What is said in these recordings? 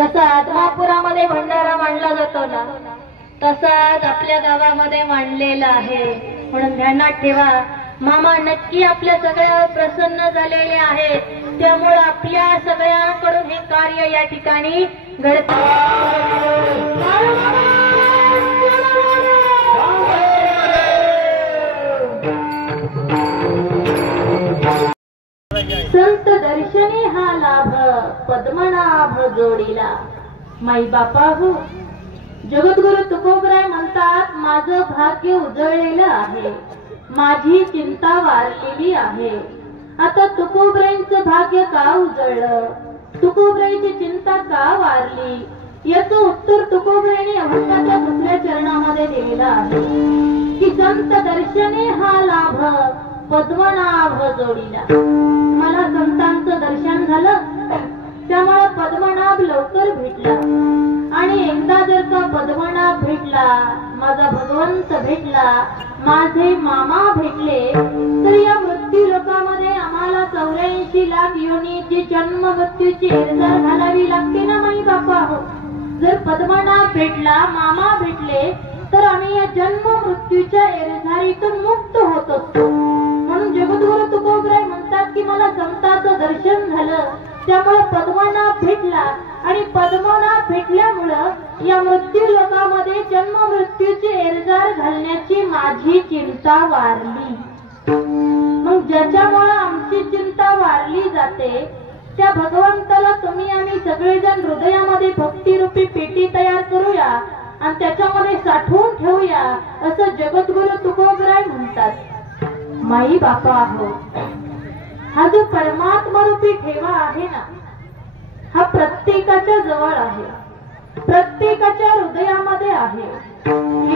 जसा आदमापुरामध्ये भंडारा मांडला जातो ना, तसाच आपल्या गावामध्ये मांडलेला आहे. म्हणून ध्यानात ठेवा, मामा नक्की आपल्या सगळ्यावर प्रसन्न झालेले आहेत. त्यामुळे आपल्या सगळ्यांकडून हे कार्य या ठिकाणी घडते. संत दर्शनी हा लाभ पद्मनाभ जोडीला. माई बापा हो, जगद्गुरु तुकोबराय म्हणतात, माझं भाग्य उजळलेलं आहे, माझी चिंता वारलेली आहे. आता तुकोबरायांचं भाग्य का उजळलं, तुकोबरायांची चिंता का वारली, याचं उत्तर तुकोबरायांनी अभंगाच्या दुसऱ्या चरणामध्ये दिलेलं आहे की संत दर्शने हा लाभ पद्मनाभ जोडीला. मला संतांचं दर्शन झालं, त्यामुळे पद्मनाभ लवकर भेटला. आणि एकदा जर का पद्मनाभ भेटला, माझा भगवंत भेटला, माझे मामा भेटले, तर या मृत्यू लोकामध्ये आम्हाला 84 लाख योनीची जन्म मृत्यूची हेरझार घालावी लागते ना माई बापा हो. जर पद्मनाभ भेटला, मामा भेटले, तर आम्ही या जन्म मृत्यूच्या हेरझारीतून मुक्त होत असतो. म्हणून जगद्गुरु तुकोबराय म्हणतात की मला संतांचं दर्शन झालं, त्यामुळे पद्मनाभ भेटला. आणि पद्मनाभ भेटल्यामुळं या मृत्यू लोकामध्ये जन्म मृत्यूची हेरझार घालण्याची माझी चिंता वारली. मग ज्याच्यामुळे आमची चिंता वारली जाते, त्या भगवंताला तुम्ही आम्ही सगळेजण हृदयामध्ये भक्तिरूपी पेटी तयार करूया आणि त्याच्यामध्ये साठवून ठेवूया, असं जगद्गुरु तुकोबराय म्हणतात. माई बापा हो, हा जो परमात्मा रूपी ठेवा आहे ना, हा प्रत्येकाच्या जवळ आहे, प्रत्येकाच्या हृदयामध्ये आहे.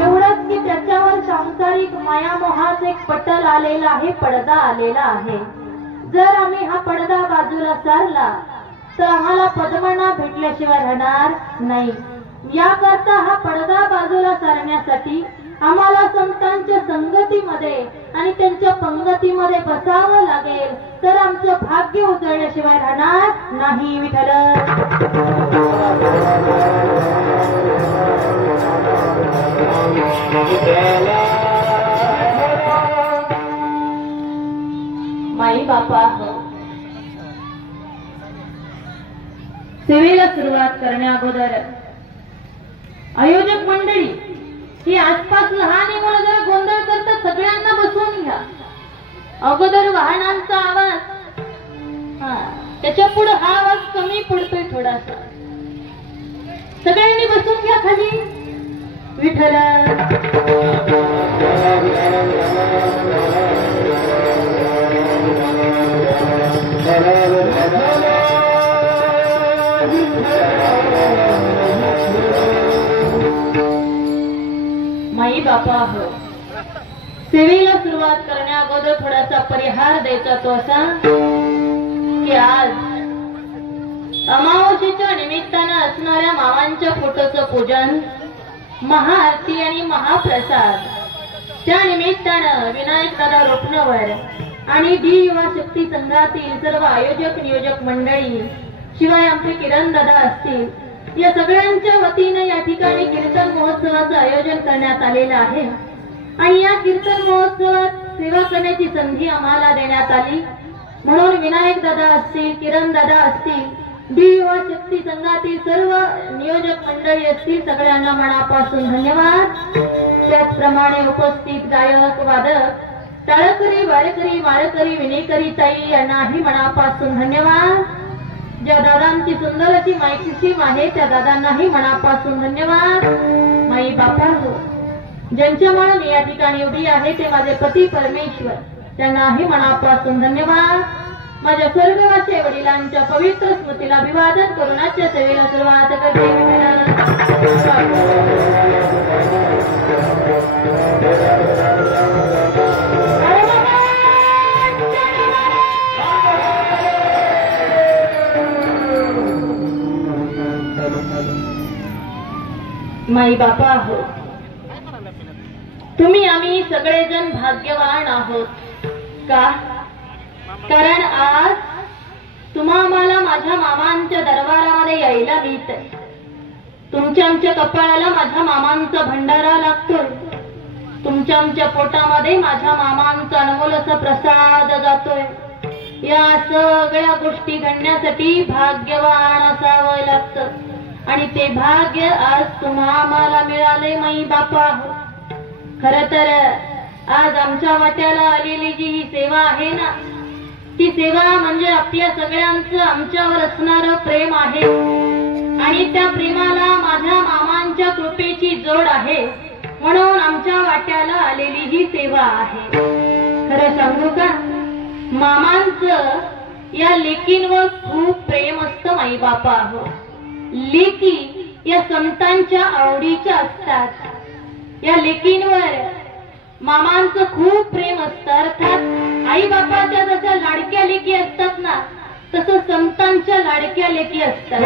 एवढंच की त्याच्यावर सांसारिक मायामोहाचा एक पटल आलेला आहे, पडदा आलेला आहे. जर आम्ही हा पडदा बाजूला सारला तर आम्हाला पद्मनाभ भेटल्याशिवाय राहणार नाही. याकरता हा पडदा बाजूला सारण्यासाठी आम्हाला संतांच्या संगतीमध्ये आणि त्यांच्या पंगतीमध्ये बसावं लागेल, तर आमचं भाग्य उजळल्याशिवाय राहणार नाही. विठ्ठल माई बापा हो, सेवेला सुरुवात करण्या अगोदर आयोजक मंडळी ही आसपास लहान मुलं जरा गोंधळ करतात, सगळ्यांना बसवून घ्या. अगोदर वाहनांचा आवाज, त्याच्या पुढे हा आवाज कमी पडतोय थोडासा. सगळ्यांनी बसून घ्या खाली. विठ्ठल माई बापा हो, सेवेला सुरुवात करण्या अगोदर थोडासा परिहार द्यायचा तो असा की आज अमावस्येच्या निमित्तानं असणाऱ्या मामांच्या फोटोचं पूजन, महाआरती आणि महाप्रसाद, त्या निमित्तानं विनायक दादा रोपणवर आणि डी युवा शक्ती संघातील सर्व आयोजक नियोजक मंडळी, शिवाय आमचे किरण दादा असतील, या सगळ्यांच्या वतीने या ठिकाणी कीर्तन महोत्सवाचं आयोजन करण्यात आलेलं आहे. आणि या कीर्तन महोत्सवात सेवा करण्याची संधी आम्हाला देण्यात आली. म्हणून विनायक दादा असतील, किरण दादा असतील, डी युवा शक्ती संघातील सर्व नियोजक मंडळी असतील, सगळ्यांना मनापासून धन्यवाद. त्याचप्रमाणे उपस्थित गायक, वादक, टाळकरी, वारकरी, माळकरी, विनेकरी ताई यांनाही मनापासून धन्यवाद. ज्या दादांची सुंदर अशी माईची सिस्टीम आहे त्या दादांनाही मनापासून धन्यवाद. माई बापा हो, ज्यांच्यामुळे मी या ठिकाणी उभी आहे ते माझे पती परमेश्वर, त्यांनाही मनापासून धन्यवाद. माझ्या स्वर्गवासी वडिलांच्या पवित्र स्मृतीला अभिवादन करून आजच्या सेवेला सुरुवात करते. माई बापा हो, तुम्ही आम्ही सगळेजण भाग्यवान आहोत का? कारण आज तुम्हा आम्हाला माझ्या मामांच्या दरबारामध्ये यायला मिळते. इथं. तुमच्या आमच्या कपाळाला माझ्या मामांचा भंडारा लागतोय. तुमच्या आमच्या पोटामध्ये माझ्या मामांचा अनमोल असा प्रसाद जातोय. या सगळ्या गोष्टी घडण्यासाठी भाग्यवान असावं लागतं आणि ते भाग्य आज तुम्हा आम्हाला मिळाले माई बापा. खर तर आज आमच्या वाट्याला आलेली जी ही सेवा आहे ना, ती सेवा म्हणजे आपल्या सगळ्यांचं आमच्यावर असणारं प्रेम आहे आणि त्या प्रेमाला माझ्या मामांच्या कृपेची जोड आहे म्हणून आमच्या वाट्याला आलेली ही सेवा आहे. खरं सांगू का, मामांचं या लेकींवर खूप प्रेम असतं माई बापा. लेकी या संतांच्या आवडीच्या असतात. या लेकींवर मामांचं खूप प्रेम असतं. अर्थात आई बापाच्या जशा लाडक्या लेकी असतात ना, तसं संतांच्या लाडक्या लेकी असतात.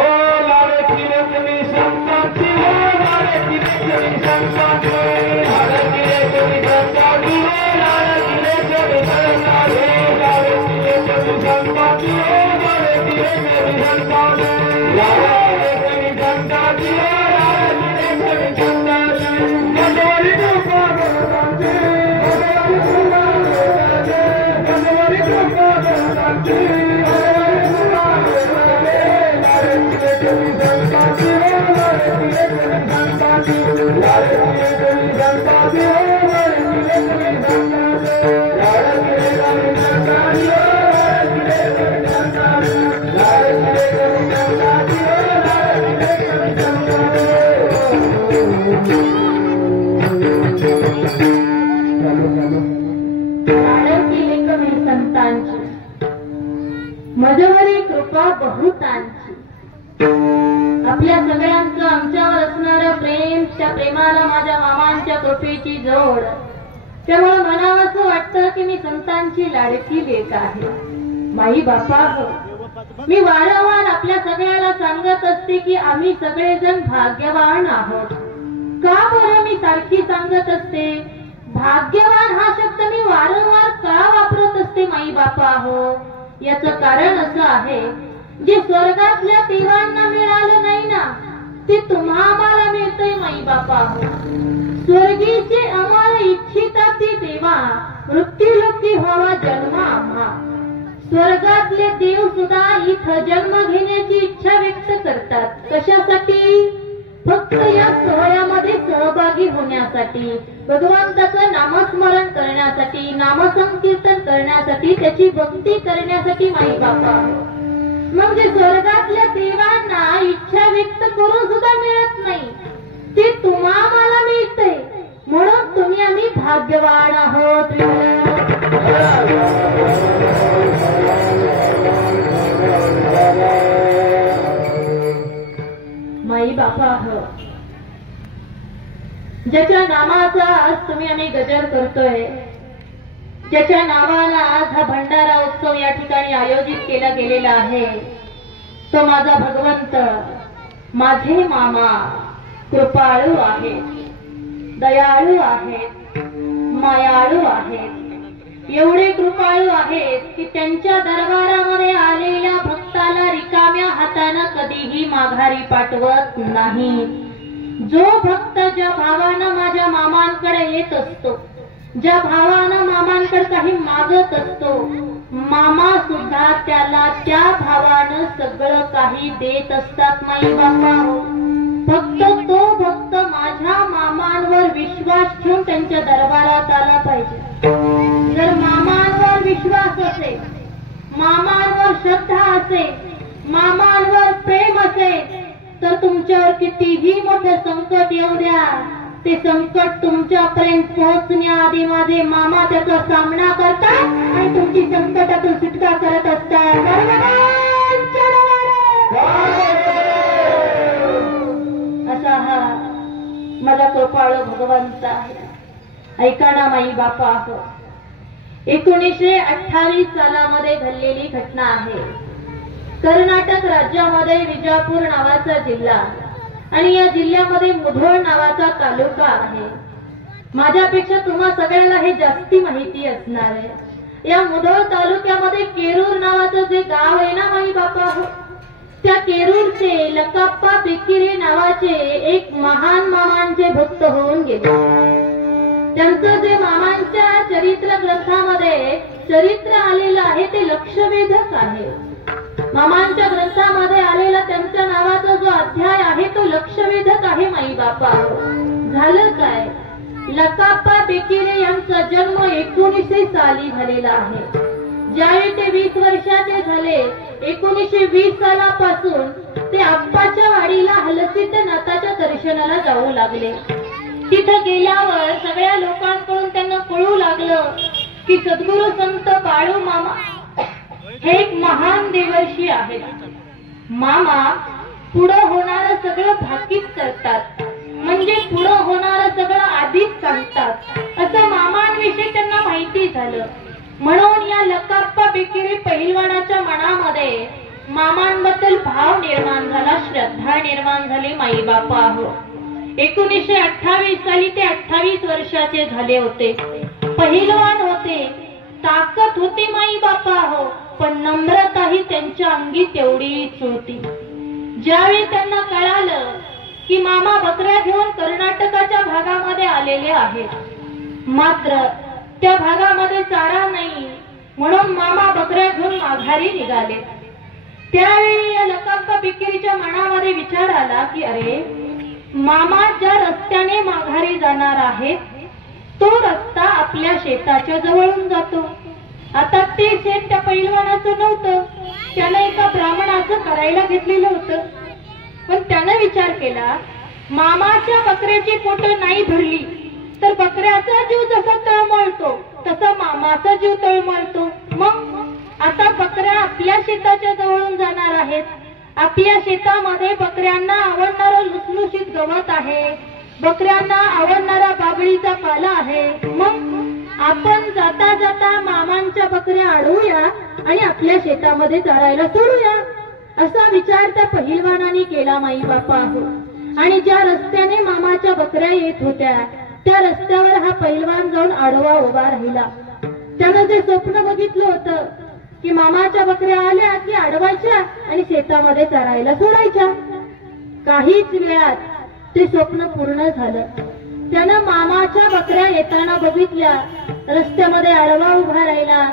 मजवरी कृपा बहुतांची. आपल्या सगळ्यांचं आमच्यावर असणारं प्रेम, त्या प्रेमाला माझ्या मामांच्या कृपेची जोड. त्यामुळे म्हणावं असं वाटतं की मी संतांची लाडकी लेक आहे. माई बापा, मी वारंवार आपल्या सगळ्याला सांगत असते की आम्ही सगळेजण भाग्यवान आहोत. का बरं मी सारखी सांगत असते? भाग्यवान हा शब्द मी वारंवार का वापरत असते माई बापा हो? याचं कारण असं आहे, जे स्वर्गातल्या देवांना मिळालं नाही ना, ते तुम्हा आम्हाला मिळतंय माई बापा. स्वर्गीचे आम्हाला इच्छिता ती देवा, मृत्यूलोकी व्हावा जन्म आम्हा. स्वर्गातले देव सुद्धा इथं जन्म घेण्याची इच्छा व्यक्त करतात. कशासाठी? फक्त या सोहळ्यामध्ये सहभागी होण्यासाठी, भगवंताचं नामस्मरण करण्यासाठी, नामसंकीर्तन करण्यासाठी, त्याची भक्ती करण्यासाठी माई बापा. म्हणजे स्वर्गातल्या देवांना इच्छा व्यक्त करून सुद्धा मिळत नाही, ते तुम्हा मला मिळते. म्हणून तुम्ही आम्ही भाग्यवान आहोत. माई बापा हो, ज्याच्या नामाचा आज तुम्ही आम्ही गजर करतोय, ज्याच्या नावाला आज हा भंडारा उत्सव या ठिकाणी आयोजित केला गेलेला आहे, तो माझा भगवंत, माझे मामा कृपाळू आहेत, दयाळू आहेत, मायाळू आहेत. एवढे कृपाळू आहेत की त्यांच्या दरबारामध्ये आलेल्या भक्ताला रिकाम्या हाताने कधीही माघारी पाठवत नाही. जो भक्त ज्या भावानं माझ्या मामांकडे येत असतो, ज्या भावानं मामांकडे काही मागत असतो, मामा सुद्धा त्याला त्या भावानं सगळं काही देत असतात माई बापा. फक्त तो भक्त माझ्या मामांवर विश्वास ठेवून त्यांच्या दरबारात आला पाहिजे. जर मामांवर विश्वास असेल, मामांवर श्रद्धा असेल, मामांवर प्रेम असेल, तर तुमच्यावर कितीही मोठे संकट येऊ द्या, ते संकट तुमच्यापर्यंत पोहोचण्याआधी माझे मामा त्याचा सामना करतात आणि तुमची संकटातून सुटका करत असतात. असा हा माझा कृपाळू भगवंत आहे. ऐका ना माई बापा, 1928 सालामध्ये घडलेली घटना आहे. कर्नाटक राज्यामध्ये विजापूर नावाचा जिल्हा आणि या जिल्ह्यामध्ये मुधोळ नावाचा तालुका आहे. माझ्यापेक्षा तुम्हा सगळ्याला हे जास्ती माहिती असणार आहे. या मुधोळ तालुक्यामध्ये केरूर नावाचं जे गाव आहे ना माई बापा, त्या केरूर असे लकाप्पा बेकिरे नावाचे एक महान मामांचे भक्त होऊन गेले. त्यांचं जे मामांच्या चरित्र ग्रंथामध्ये चरित्र आलेलं आहे ते लक्षवेधक आहे. मामांच्या ग्रंथामध्ये आलेला त्यांच्या नावाचा जो अध्याय आहे तो लक्षवेधक आहे. माई बापा, झालं काय, लकाप्पा बेकिरे यांचा जन्म 1900 साली झालेला आहे. ज्यावेळी ते 20 वर्षाचे झाले, 1920 सालापासून ते आप्पाच्या वाडीला हलसिद्धनाथाच्या दर्शनाला जाऊ लागले. तिथं गेल्यावर सगळ्या लोकांकडून त्यांना कळू लागलं की सद्गुरू संत बाळू मामा हे एक महान देवर्षी आहेत. मामा पुढं होणारं सगळं भाकीत करतात, म्हणजे पुढं होणारं सगळं आधीच सांगतात असं मामांविषयी त्यांना माहिती झालं. म्हणून या लकाप्पा बेकिरे पहिलवानाच्या मनामध्ये मामांबद्दल भाव निर्माण झाला, श्रद्धा निर्माण झाली. माई बापा हो, 1928 साली ते 28 वर्षाचे झाले होते. पहिलवान होते, ताकद होती माई बापा हो, पण नम्रताही त्यांच्या अंगी तेवढीच होती. ज्यावेळी त्यांना कळालं की मामा बकऱ्या घेऊन कर्नाटकाच्या भागामध्ये आलेले आहेत, मात्र त्या भागामध्ये चारा नाही, म्हणून मामा बकऱ्या घेऊन माघारी निघाले. त्यावेळी या लकाप्पा बेकिरेच्या मनामध्ये विचार आला की अरे, मामा ज्या रस्त्याने माघारी जाणार आहेत तो रस्ता आपल्या शेताच्या जवळून जातो. आता ते शेत त्या पैलवानाचं नव्हतं, त्यानं एका ब्राह्मणाचं करायला घेतलेलं होतं. पण त्यानं विचार केला, मामाच्या बकऱ्याची पोट नाही भरली तर बकऱ्याचा जीव जसा तळमळतो तसा मामाचा जीव तळमळतो. मग आता बकऱ्या आपल्या शेताच्या जवळून जाणार आहेत, आपल्या शेतामध्ये बकऱ्यांना आवडणारं लुसलुशीत गवत आहे, बकऱ्यांना आवडणारा बाबळीचा पाला आहे. मग आपण जाता जाता मामांच्या बकऱ्या अडवूया आणि आपल्या शेतामध्ये चरायला सोडूया, असा विचार त्या पहिलवानाने केला. माई बापा हो, आणि ज्या रस्त्याने मामाच्या बकऱ्या येत होत्या त्या रस्त्यावर हा पहिलवान जाऊन आडवा उभा राहिला. त्यानं जे स्वप्न बघितलं होतं की मामाच्या बकऱ्या आल्या की अडवायच्या आणि शेतामध्ये चरायला सोडायच्या, काहीच वेळात ते स्वप्न पूर्ण झालं. त्यानं मामाच्या बकऱ्या येताना बघितल्या, रस्त्यामध्ये आडवा उभा राहिला,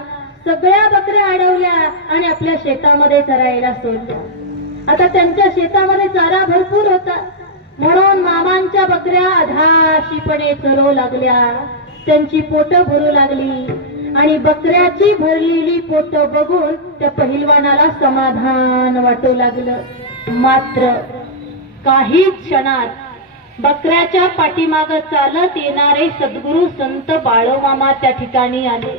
सगळ्या बकऱ्या अडवल्या आणि आपल्या शेतामध्ये चरायला सोडल्या. आता त्यांच्या शेतामध्ये चारा भरपूर होता, म्हणून मामांच्या बकऱ्या अधाशीपणे चरू लागल्या, त्यांची पोटं भरू लागली आणि बकऱ्याची भरलेली पोटं बघून त्या पहिलवानाला समाधान वाटू लागलं. मात्र काही क्षणात बकऱ्याच्या पाठीमागं चालत येणारे सद्गुरू संत बाळूमामा त्या ठिकाणी आले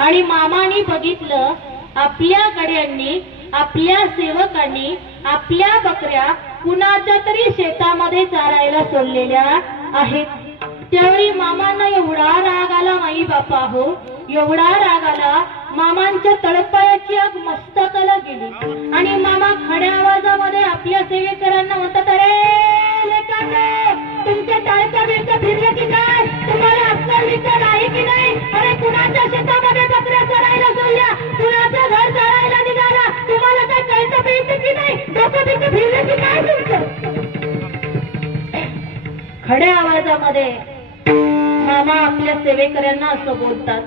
आणि मामांनी बघितलं आपल्या गड्यांनी, आपल्या सेवकांनी आपल्या बकऱ्या कुणाच्या तरी शेतामध्ये चारायला सोडलेल्या आहेत. त्यावेळी मामांना एवढा राग आला, माई बापा हो, एवढा राग आला, मामांच्या तळपायाची आग मस्तकाला गेली आणि मामा खड्या आवाजामध्ये आपल्या सेवेकरांना म्हणतात, अरे लेकांनो, तुमच्या टाळच्या बिळच्या फिरलं की काय, तुम्हाला अक्कल विचार आहे की नाही, अरे कुणाच्या शेतामध्ये बकऱ्या चरायला सोडल्या, कुणाचं घर चरायला निघाला, तुम्हाला काय कळतं बिळतं की नाही, डोकं बिळतं फिरलं की काय तुमचं. खड्या आवाजामध्ये मामा आपल्या सेवेकऱ्यांना असं बोलतात.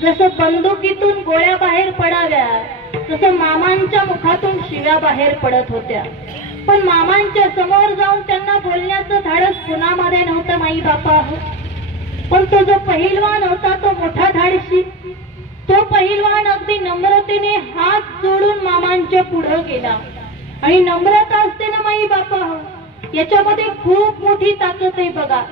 जसं बंदुकीतून गोळ्या बाहेर पडाव्या तसं मामांच्या मुखातून शिव्या बाहेर पडत होत्या. पण मामांच्या समोर जाऊन त्यांना बोलण्याचं धाडस कुणामध्ये नव्हतं. माई बापा, पण तो जो पहिलवान होता तो मोठा धाडशी. तो पहिलवान अगदी नम्रतेने हात जोडून मामांच्या पुढे गेला आणि नम्रता असते ना माई बापा, याच्यामध्ये खूप मोठी ताकद आहे बघा.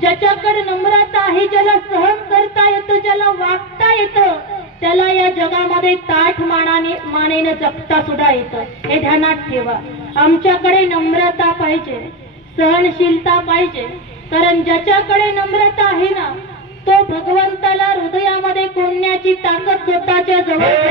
ज्याच्याकडे नम्रता आहे, ज्याला सहन करता येतं, ज्याला वागता येतं, त्याला या जगामध्ये ताठ मानेनं जगता सुद्धा येतं. हे ध्यानात ठेवा. आमच्याकडे नम्रता पाहिजे, सहनशीलता पाहिजे, कारण ज्याच्याकडे नम्रता आहे ना तो भगवंताला हृदयामध्ये कोणण्याची ताकद स्वतःच्या जवळ.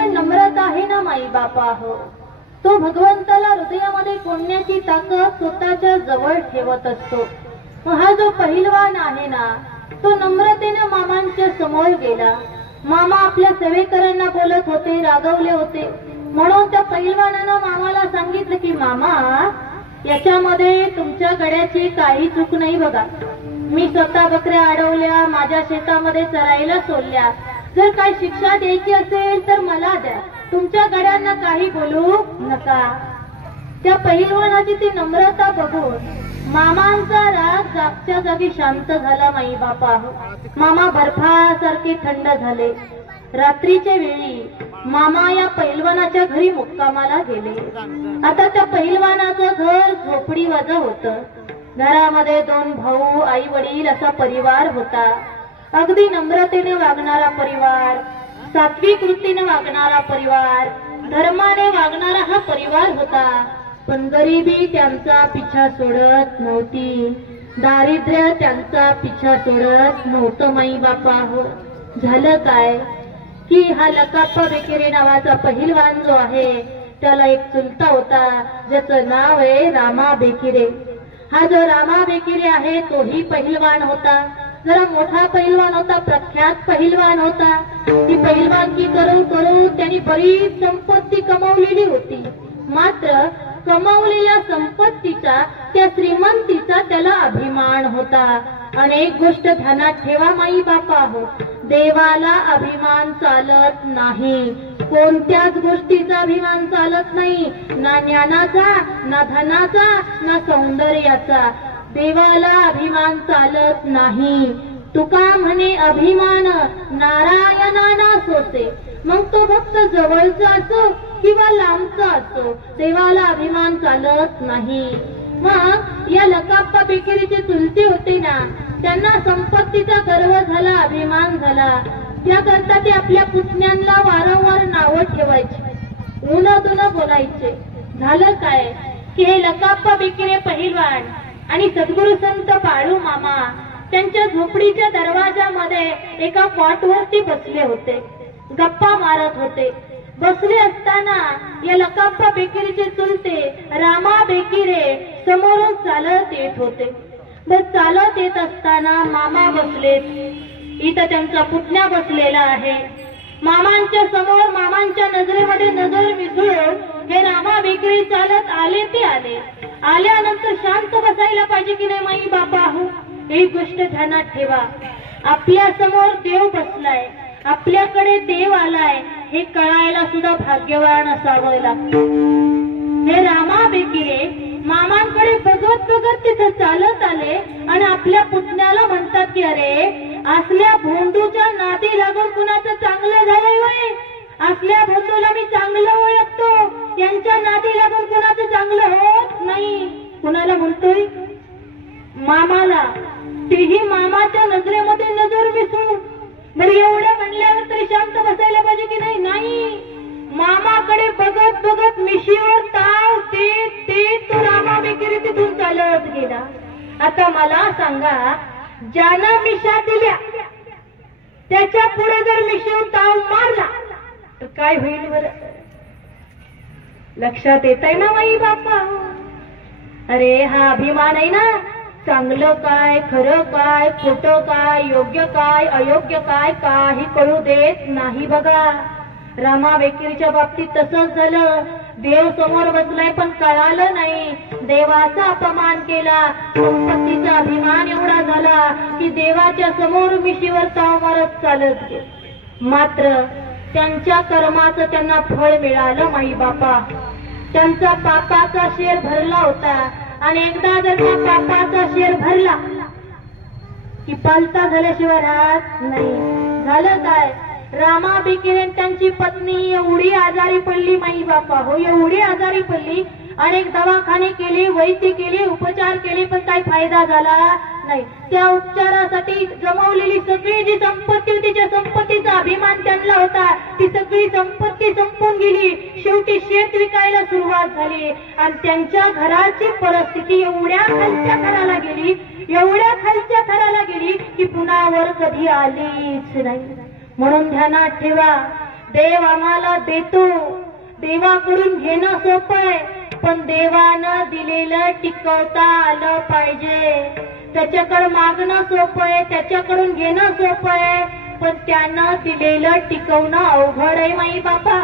पण नम्रता आहे ना माई बापा हो, तो भगवंताला हृदयामध्ये कोणण्याची ताकद स्वतःच्या जवळ ठेवत असतो. हा जो पहिलवान आहे ना, तो नम्रतेने मामांच्या समोर गेला. मामा आपल्या सेवेकरांना बोलत होते, रागवले होते. म्हणून त्या पहिलवानानं मामाला सांगितलं की मामा, याच्यामध्ये तुमच्या गड्याची काही चूक नाही बघा. मी स्वतः बकऱ्या अडवल्या, माझ्या शेतामध्ये चरायला सोडल्या. जर काही शिक्षा द्यायची असेल तर मला द्या, तुमच्या गड्यांना काही बोलू नका. त्या पहिलवानाची ती नम्रता बघून मामांचा राग जागच्या जागी शांत झाला. माई बापा, मामा बर्फासारखे थंड झाले. रात्रीच्या वेळी मामा या पहिलवानाच्या घरी मुक्कामाला गेले. आता त्या पहिलवानाचं घर झोपडीवजा होतं. घरामध्ये 2 भाऊ, आई वडील असा परिवार होता. अगदी नम्रतेने वागणारा परिवार, सात्विक वृत्तीने वागणारा परिवार, धर्माने वागणारा हा परिवार होता. पण गरिबी त्यांचा पिछा सोडत नव्हती, दारिद्र्य त्यांचा पिछा सोडत नव्हतं. माई बापा हो, झालं काय की हा लकाप्पा बेकेरे नावाचा पहिलवान जो आहे, त्याला एक चुलता होता ज्याचं नाव आहे रामा बेकिरे. हा जो रामा बेकिरे आहे तोही पहिलवान होता. जरा मोठा पहिलवान होता, प्रख्यात पहिलवान होता. ती पहिलवानकी करून करून त्यांनी बरीच संपत्ती कमावलेली होती. मात्र कमावलेल्या संपत्तीचा, त्या श्रीमंतीचा त्याला अभिमान होता. अनेक गोष्ट ध्यानात ठेवा माई बापा हो, देवाला अभिमान चालत नाही. कोणत्याच गोष्टीचा अभिमान चालत नाही, ना ज्ञानाचा, ना धनाचा, ना सौंदर्याचा. देवाला अभिमान चालत नाही. तुका म्हणे अभिमान नारायणाना सोसे. मग तो फक्त जवळचा असो किंवा लांबचा असो, देवाला अभिमान चालत नाही. मग या लकाप्पा बेकेरीचे चुलते होते ना, त्यांना संपत्तीचा गर्व झाला, अभिमान झाला. त्याकरता ते आपल्या पुतण्यांना वारंवार नावं ठेवायचे, उन बोलायचे. झालं काय की हे लकाप्पा बेकेरे पहिलवान आणि सद्गुरु संत बाळू मामा त्यांच्या झोपडीच्या दरवाजामध्ये एका कॉटवरती बसले होते, गप्पा मारत होते. बसले असताना या लकाप्पा बेकिरीचे चुलते रामा बेकिरे समोरून चालत येत होते. बस चालत येत असताना मामा बसलेत. इथं त्यांचा पुतण्या बसलेला आहे. मामांच्या समोर, मामांच्या नजरेमध्ये नजर मिसळून हे रामा बेकिरी चालत आले ते आले. आल्यानंतर शांत बसायला पाहिजे की नाही माई बापा हो, एक गोष्ट ध्यानात ठेवा. आपल्या समोर देव बसलाय, आपल्याकडे देव आलाय, हे कळायला सुद्धा भाग्यवान असावं लागतं. हे रामा बेकिरे मामांकडे बघत बघत तिथं चालत आले आणि आपल्या पुतण्याला म्हणतात की अरे, असल्या भोंडूच्या नादी लागून कुणाचं चांगलं झालंय वय, असल्या भोंडूला मी चांगलं ओळखतो, यांच्या नादी लागून कुणाचं चांगलं होत नाही. कुणाला म्हणतोय? मामाला. तेही मामाच्या नजरेमध्ये नजर मिसळून. बरं, एवढं म्हणल्यावर तरी शांत बसायला पाहिजे की नाही? नाही. मामाकडे बघत बघत मिशीवर ताव ते तो रामा बेकिरी तिथून चालत गेला. आता मला सांगा, ज्यानं मिशा दिल्या त्याच्या पुढे जर मिशीवर ताव मारला तर काय होईल बरं? लक्षात येत आहे ना माई बापा? अरे, हा अभिमान आहे ना. चांगलं काय, खरं काय, खोटं काय, योग्य काय, अयोग्य काय, काही कळू देत नाही बघा. रामा बेकिरीच्या बाबतीत तसंच झालं. देव समोर बसलाय पण कळालं नाही, देवाचा अपमान केला. संपत्तीचा अभिमान एवढा झाला की देवाच्या समोर मिशीवर ताव मारत चालत गेले. मात्र त्यांच्या कर्माचं त्यांना फळ मिळालं माई बापा. त्यांचा पापाचा शेर भरला होता आणि एकदा जर का पापाचा शेर भरला की पालता झाल्याशिवाय राहत नाही. झालं काय? रामा बेकिरे त्यांची पत्नी एवढी आजारी पडली माई बापा हो, एवढी आजारी पडली. अनेक दवाखाने केले, वैद्य केले, उपचार केले, पण काही फायदा झाला नाही. त्या उपचारासाठी जमवलेली सगळी जी संपत्ती होती, त्या संपत्तीचा अभिमान त्यांना होता, ती सगळी संपत्ती संपून गेली. शेवटी शेत विकायला सुरुवात झाली आणि त्यांच्या घराची परिस्थिती एवढ्या खालच्या थराला गेली, एवढ्या खालच्या थराला गेली की पुन्हा वर कधी आलीच नाही. म्हणून ध्यानात ठेवा, देव आम्हाला देतो, देवाकडून घेणं सोपं आहे, पण देवानं दिलेलं टिकवता आलं पाहिजे. त्याच्याकडे मागणं सोपं आहे, त्याच्याकडून घेणं सोपं आहे, पण त्यानं दिलेलं टिकवणं अवघड आहे. माई बापा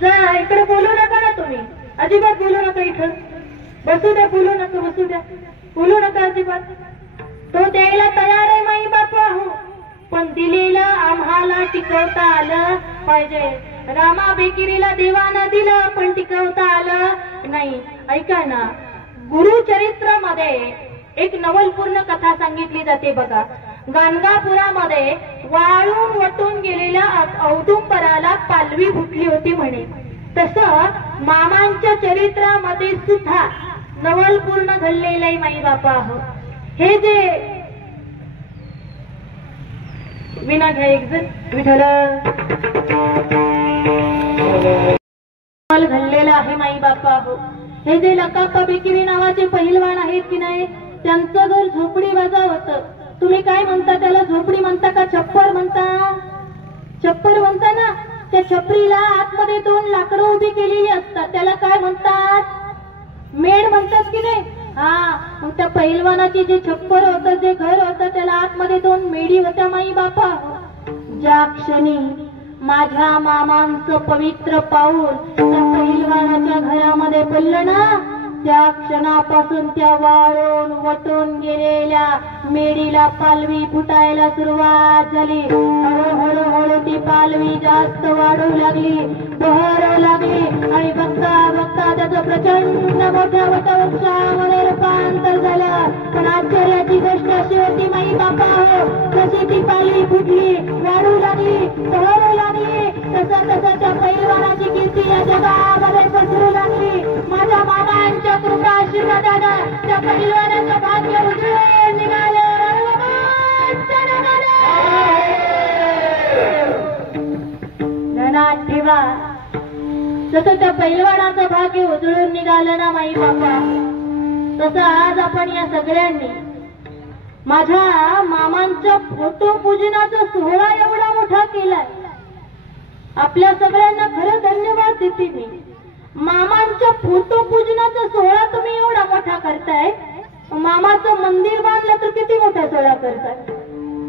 जा, इकडे बोलू नका ना तुम्ही, अजिबात बोलू नका. इथं बसू द्या, बोलू नका, बसू द्या, बोलू नका अजिबात. तो द्यायला तयार आहे माई बापा हो, पण दिलेलं आम्हाला टिकवता आलं पाहिजे. रामा बेकिरीला देवानं दिलं, पण टिकवता आलं नाही. ऐका ना, गुरुचरित्रामध्ये एक नवलपूर्ण कथा सांगितली जाते बघा. गाणगापुरामध्ये वाळून वटून गेलेल्या औदुंबराला पालवी फुटली होती म्हणे. तसं मामांच्या चरित्रामध्ये सुद्धा नवलपूर्ण घडलेलं आहे माई बापा हो. हे जे विना घ्या एक जण विठ्ठल घडलेलं आहे माई बापा हो. हे जे लकाप्पा बेकिरी नावाचे पहिलवान आहेत की नाही, त्यांचं घर झोपडी बाजा होतं. तुम्ही काय म्हणता त्याला, झोपडी म्हणता का छप्पर म्हणता? छप्पर म्हणता ना. त्या छपरीला आतमध्ये 2 लाकडं उभी केलेली असतात, त्याला काय म्हणतात? मेड म्हणतात की नाही. हा, मग त्या पहिलवानाची जे छप्पर होतं, जे घर होतं, त्याला आतमध्ये 2 मेढी होत्या माई बापा. ज्या क्षणी माझ्या मामांचं पवित्र पाऊल त्या पहिलवानाच्या घरामध्ये पडलं ना, त्या क्षणापासून त्या वाळून वटून गेलेल्या मेढीला पालवी फुटायला सुरुवात झाली. हळूहळू ती पालवी जास्त वाढू लागली, बहरू लागली, आणि बघता बघता त्याचं प्रचंड मोठ्या वटवृक्षामध्ये रूपांतर झालं. पण आश्चर्याची गोष्ट अशी होती माई बापा हो, कशी ती पालवी फुटली, वाढू लागली, बहरू लागली, तसं तसं त्या पहिलवानाची कीर्ती या जगामध्ये पसरू लागली. माझ्या मामांच्या कृपा आशीर्वादानं त्या पहिलवानाचं भाग्य उजळून निघालं. ध्यानात ठेवा, जसं त्या पहिलवानाचं भाग्य उजळून निघालं ना माई बापा, तसं आज आपण या सगळ्यांनी माझ्या मामांच्या फोटो पूजनाचा सोहळा एवढा मोठा केलाय. आपल्या सगळ्यांना खरं धन्यवाद देते मी. मामांच्या फोटो पूजनाचा सोहळा तुम्ही एवढा मोठा करताय, मामाचं मंदिर बांधलं तर किती मोठा सोहळा करताय,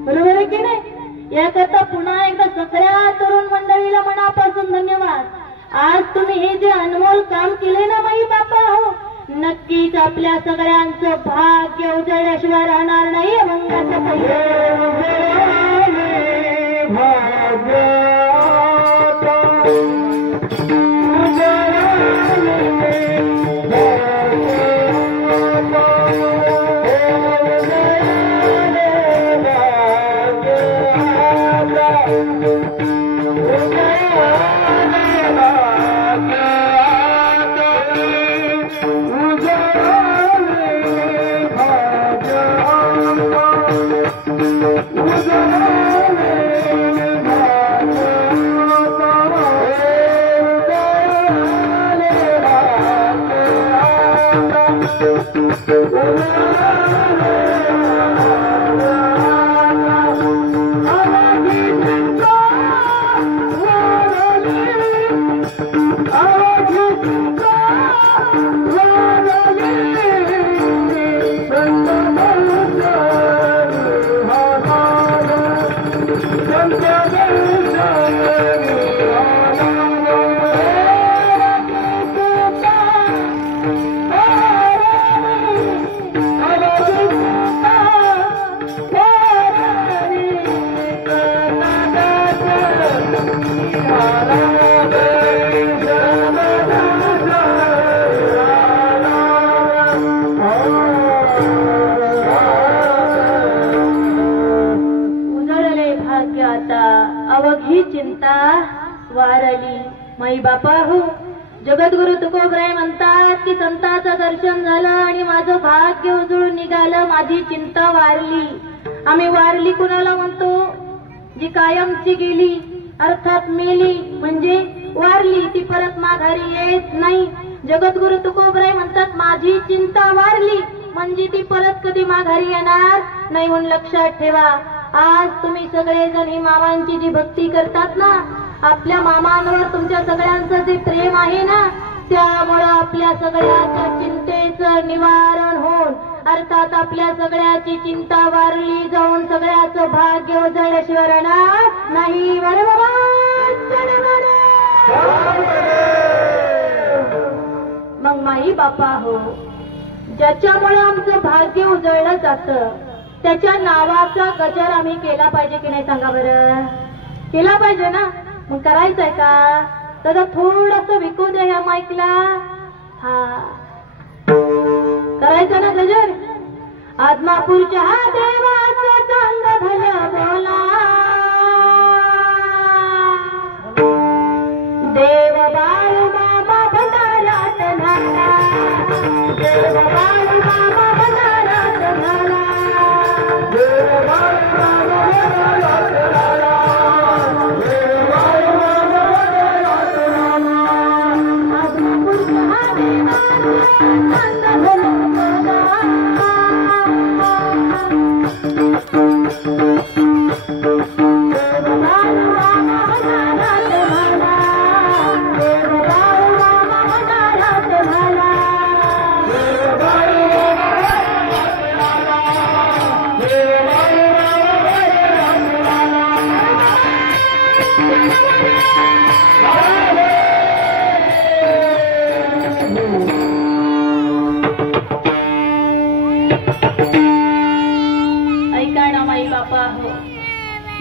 बरोबर आहे की नाही? याकरता पुन्हा एकदा सगळ्या तरुण मंडळीला मनापासून धन्यवाद. आज तुम्ही हे जे अनमोल काम केले ना माई बापा हो, नक्कीच आपल्या सगळ्यांचं भाग्य उजळल्याशिवाय राहणार नाही. मंगाचं अवघी चिंता वारली. माई बापा हो, जगद्गुरु तुकोबराय म्हणतात की संताचं दर्शन झालं आणि माझं भाग्य उजळून निघालं, माझी चिंता वारली. आम्ही वारली कुणाला म्हणतो? जी कायमची गेली, अर्थात मेली, म्हणजे वारली, ती परत माघारी येत नाही. जगद्गुरु तुकोबराय म्हणतात माझी चिंता वारली, म्हणजे ती परत कधी माघारी येणार नाही. म्हणून लक्षात ठेवा, आज तुम्ही सगळेजण ही मामांची जी भक्ती करतात ना, आपल्या मामांवर तुमच्या सगळ्यांचं जे प्रेम आहे ना, त्यामुळं आपल्या सगळ्याच्या चिंतेचं निवारण होऊन, अर्थात आपल्या सगळ्याची चिंता वारली जाऊन सगळ्याचं भाग्य उजळल्याशिवाय राहणार नाही. बरोबर. मग माई बापा हो, ज्याच्यामुळे आमचं भाग्य उजळलं जातं त्याच्या नावाचा गजर आम्ही केला पाहिजे की नाही सांगा बरं? केला पाहिजे ना. मग करायचंय का? तर थोडस विकू द्या ह्या माईकला. हा करायचं ना गजर. आदमापूरच्या देवाचं चांग भलं बोला, देव बाळू बाबा भंडारात झाला, देव बाळू बाबा भंडारात झाला, देव बाळू बाबा भंडारात झाला, देव बाळू बाबा भंडारात झाला. आदमापूरच्या देवाचं चांग भलं बोला,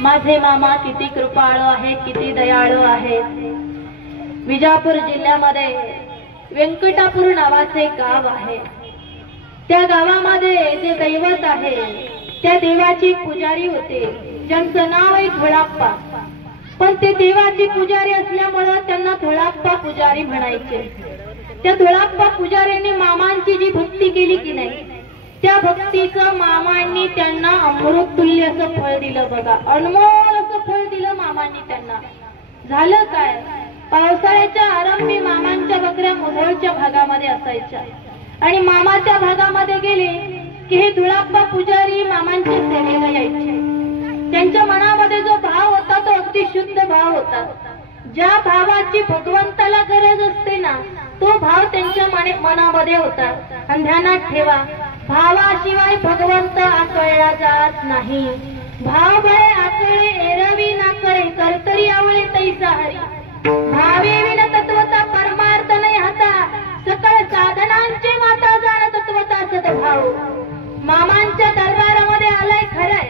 माझे मामा किती कृपाळू आहेत, किती दयाळू आहेत. विजापूर जिल्ह्यामध्ये व्यंकटापूर नावाचे गाव आहे. त्या गावामध्ये जे दैवत आहे त्या देवाची पुजारी होते, ज्यांचं नाव आहे धोळाप्पा. पण ते देवाची पुजारी असल्यामुळं त्यांना धोळाप्पा पुजारी म्हणायचे. त्या धोळाप्पा पुजाऱ्यांनी मामांची जी भक्ती केली की नाही, त्या भक्तीचं मामांनी त्यांना अमृत तुल्य असं फळ दिलं बघा. अनमोल असं फळ दिलं मामांनी त्यांना. झालं काय, पावसाळ्याच्या आरंभी मामांच्या बकऱ्या मोहोळच्या भागामध्ये असायच्या आणि मामाच्या भागामध्ये गेले की हे धुळाप्पा पुजारी मामांच्या सेवेला यायचे. त्यांच्या मनामध्ये जो भाव होता तो अगदी शुद्ध भाव होता. ज्या भावाची भगवंताला गरज असते ना, तो भाव त्यांच्या मनामध्ये होता. आणि ध्यानात ठेवा, भावाशिवाय भगवंत आकळला जात नाही. भाव भय आकळे एरवी नाकळे, करतरी आवळे तैसा हरी. भावे विन तत्वता परमार्थ नाही हाता, सकळ साधनांचे माता जाण तत्वता सद्भाव. मामांच्या दरबारामध्ये आलाय खरंय,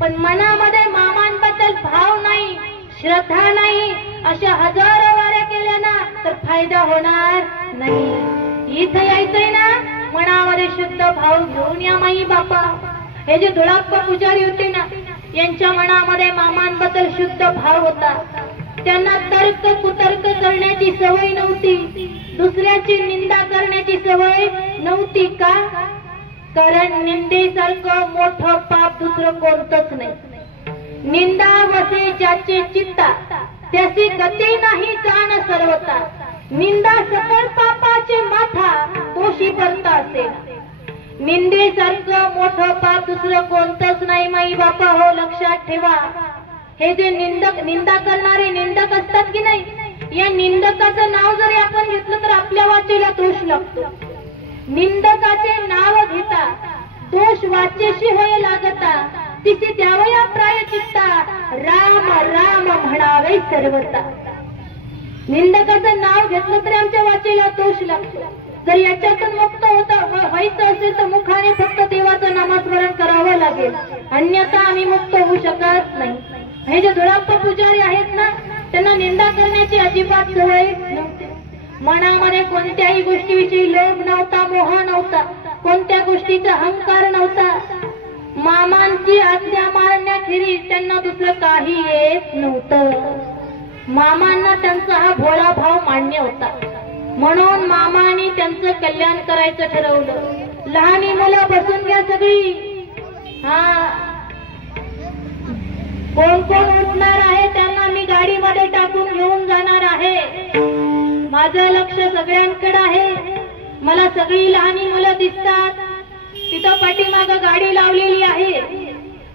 पण मनामध्ये मामांबद्दल भाव नाही, श्रद्धा नाही. अशा हजारो वाऱ्या केल्या ना तर फायदा होणार नाही. इथं यायचंय ना, मनामध्ये शुद्ध भाव घेऊन या माई बापा. हे जे धुळाप्पा पुजारी होते ना, यांच्या मनामध्ये मामांबद्दल शुद्ध भाव होता. त्यांना तर्क कुतर्क करण्याची सवय नव्हती, दुसऱ्याची निंदा करण्याची सवय नव्हती. का? कारण निंदेसारखं मोठं पाप दुसरं कोणतंच नाही. निंदा वसे ज्याचे चित्ता, त्याची गती नाही जाण सर्वता. निंदा सकळ पापाचे माथा, तोशी भरता असेल. निंदेसारखं मोठं पाप दुसरं कोणतंच नाही माई बापा हो, लक्षात ठेवा. हे जे निंदा करणारे निंदक असतात की नाही, या निंदकाचं नाव जरी आपण घेतलं तर आपल्या वाचेला दोष लागतो. निंदकाचे नाव घेता दोष वाचेशी होय लागता, तिची द्यावया प्रायचित्ता, राम राम म्हणावे सर्वता. निंदकाचं नाव घेतलं तरी आमच्या वाचेला दोष लागतो. जर याच्यातून मुक्त व्हायचं असेल तर मुखाने फक्त देवाचं नामस्मरण करावं लागेल, अन्यथा आम्ही मुक्त होऊ शकत नाही. हे जे धुळाप्पा पुजारी आहेत ना, त्यांना निंदा करण्याची अजिबात सवय नव्हती. मनामध्ये कोणत्याही गोष्टीविषयी लोभ नव्हता, मोह नव्हता, कोणत्या गोष्टीचा अहंकार नव्हता. मामांची आज्ञा मारण्याखेरीज त्यांना दुसरं काही येत नव्हतं. मामांना त्यांचा हा भोळा भाव मान्य होता, म्हणून मामाने त्यांचं कल्याण करायचं ठरवलं. लहानी मुलं बसून घ्या सगळी. हा, कोण कोण उठणार आहे त्यांना मी गाडीमध्ये टाकून घेऊन जाणार आहे. माझं लक्ष सगळ्यांकडे आहे. मला सगळी लहानी मुलं दिसतात. तिथं पाठीमागं गाडी लावलेली आहे.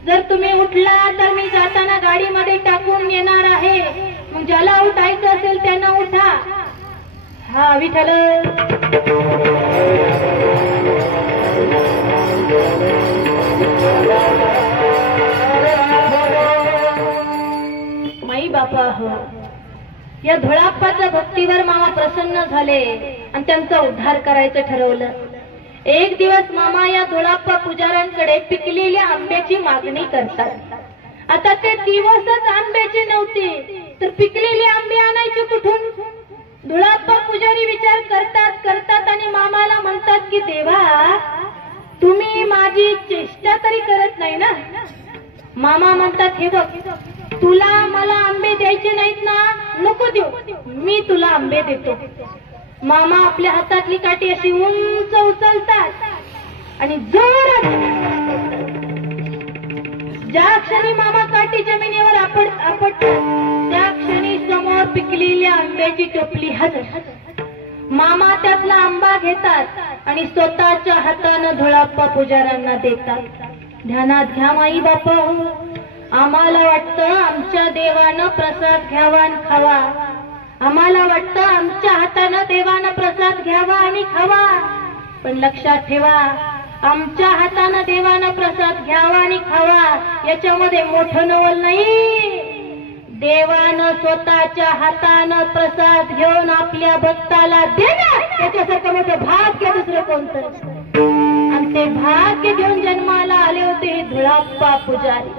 जर तुम्ही उठला तर मी जाताना गाडीमध्ये टाकून येणार आहे. मग ज्याला उठायचं असेल त्यांना उठा. हा विठ्ठल. माई बापा हो, या धुळाप्पाच्या भक्तीवर मामा प्रसन्न झाले आणि त्यांचा उद्धार करायचं ठरवलं. एक दिवस मामा या धुळाप्पा पुजाऱ्यांकडे पिकलेल्या आंब्याची मागणी करतात. आता ते दिवसच आंब्याचे नव्हते तर पिकलेले आंबे आणायचे कुठून? धुळाप्पा पुजारी विचार करतात आणि मामाला म्हणतात की देवा, तुम्ही माझी चेष्टा तरी करत नाही ना? मामा म्हणतात, हे बघ, तुला मला आंबे द्यायचे नाहीत ना, नको देऊ, मी तुला आंबे देतो. मामा आपल्या हातातली काठी अशी उंच उचलतात आणि जोरात. ज्या क्षणी मामा काठी जमिनीवर आपटतात त्या क्षणी समोर पिकलेल्या आंब्याची टोपली हजर. मामा त्यातला आंबा घेतात आणि स्वतःच्या हातानं धुळाप्पा पुजाऱ्यांना देतात. ध्यानात घ्या माई बापा, आम्हाला वाटतं आमच्या देवानं प्रसाद घ्यावा आणि खावा. आम्हाला वाटतं आमच्या हातानं देवानं प्रसाद घ्यावा आणि खावा. पण लक्षात ठेवा, आमच्या हातानं देवानं प्रसाद घ्यावा आणि खावा याच्यामध्ये मोठं नवल नाही. देवानं स्वतःच्या हातानं प्रसाद घेऊन आपल्या भक्ताला देणं याच्यासारखं मोठं भाग्य दुसरं कोणतं? आणि ते भाग्य घेऊन जन्माला आले होते हे धुळाप्पा पुजारी.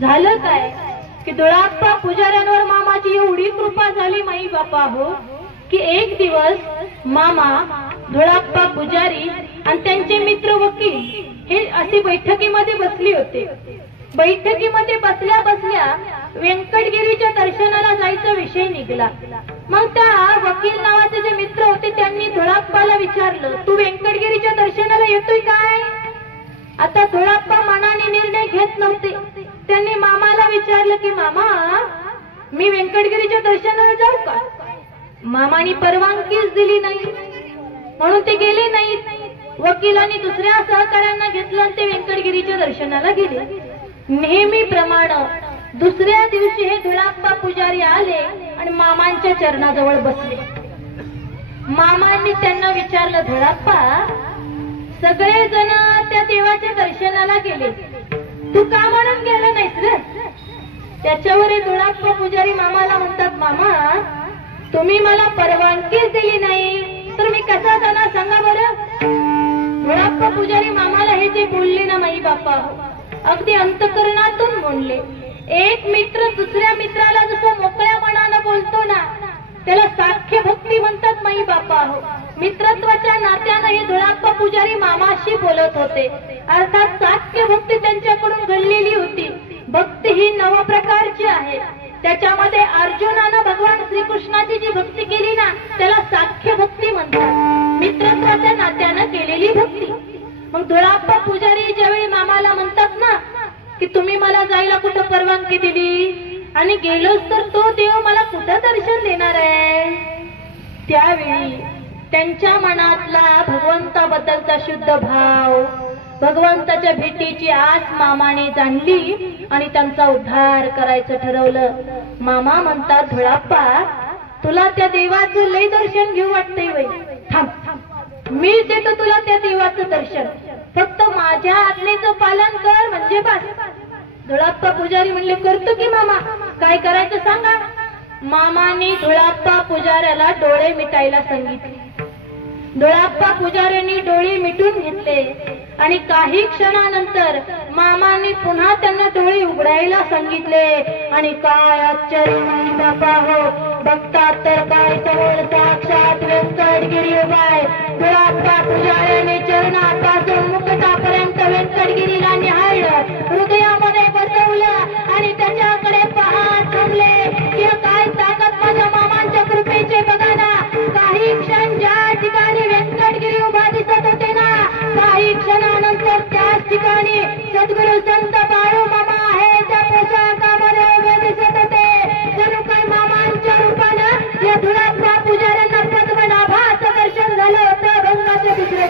झालं काय की धुळाप्पा पुजाऱ्यांवर मामाची एवढी कृपा झाली माई बापा हो, की एक दिवस मामा, धुळाप्पा पुजारी आणि त्यांचे मित्र वकील हे असे बैठकीमध्ये बसले होते. बैठकीमध्ये बसल्या बसल्या व्यंकटगिरीच्या दर्शनाला जायचा विषय निघाला. मग त्या वकील नावाचे जे मित्र होते त्यांनी धुळाप्पाला विचारलं, तू व्यंकटगिरीच्या दर्शनाला येतोय काय? आता धुळाप्पा मनाने निर्णय घेत नव्हते. त्यांनी मामाला विचारलं की मामा, मी व्यंकटगिरीच्या दर्शनाला जाऊ का? मामानी परवानगीच दिली नाही म्हणून ते गेले नाहीत. वकिलांनी दुसऱ्या सहकाऱ्यांना घेतलं आणि ते व्यंकटगिरीच्या दर्शनाला गेले. नेहमीप्रमाणे दुसऱ्या दिवशी हे धुळाप्पा पुजारी आले आणि मामांच्या चरणाजवळ बसले. मामांनी त्यांना विचारलं, धुळाप्पा, सगळेजण त्या देवाच्या दर्शनाला गेले, तू का म्हणून गेला नाहीस रे? त्याच्यावर धुळाप्पा पुजारी मामाला म्हणतात, मामा, तुम्ही मला परवानगीच दिली नाही तर मी कसा जाणार सांगा बरं? धुळाप्पा पुजारी मामाला हे जे बोलले ना माई बापा, अगदी अंतकरणातून बोलले. एक मित्र दुसऱ्या मित्राला जसं मोकळ्या मनानं बोलतो ना, त्याला साख्य भक्ती म्हणतात माई बापा. मित्रत्वाच्या नात्यानं हे धुळाप्पा पुजारी मामाशी बोलत होते. अर्थात साख्य भक्ती त्यांच्याकडून घडलेली होती. भक्ती ही नव प्रकारची आहे. त्याच्यामध्ये अर्जुनानं भगवान श्रीकृष्णाची जी भक्ती केली ना, त्याला साख्य भक्ती म्हणतात, मित्रत्वाच्या नात्यानं केलेली भक्ती. मग धुळाप्पा पुजारी ज्यावेळी मामाला म्हणतात ना की तुम्ही मला जायला कुठं परवानगी दिली आणि गेलोच तर तो देव मला कुठं दर्शन देणार आहे, त्यावेळी त्यांच्या मनातला भगवंताबद्दलचा शुद्ध भाव, भगवंताच्या भेटीची आस मामाने जाणली आणि त्यांचा उद्धार करायचं ठरवलं. मामा म्हणतात, धुळाप्पा, तुला त्या देवाचं लय दर्शन घेऊ वाटतंय वय, थांब, मी देतो तुला त्या देवाचं दर्शन, फक्त माझ्या आज्ञेचं पालन कर म्हणजे बस. धुळाप्पा पुजारी म्हणले, करतो की मामा, काय करायचं सांगा. मामाने धुळाप्पा पुजाऱ्याला डोळे मिटायला सांगितले. धुळाप्पा पुजाऱ्यांनी डोळे मिटून घेतले आणि काही क्षणानंतर मामाने पुन्हा त्यांना डोळे उघडायला सांगितले. आणि काय आश्चर्य बापा हो, बघतात तर काय समोर साक्षात व्यंकटगिरी उभाय. धुळाप्पा पुजाऱ्याने चरणापासून मुकुटापर्यंत व्यंकटगिरीला निहाळलं, हृदयामध्ये बसवलं आणि त्याच्याकडे पाहत थांबले की काय ताकद माझ्या मामांच्या कृपेचे बघा ना. काही क्षण ज्या ठिकाणी व्यंकटगिरी उभा दिसत होते ना, काही क्षणानंतर त्याच ठिकाणी सद्गुरु संत बाळू मामा आहे त्या पोशाखामध्ये उभे दिसत होते. जणू काय मामांच्या रूपानं या धुळाप्पा पुजाऱ्यांना पद्मनाभाचं दर्शन झालं होतं. रंगाचे दुसरे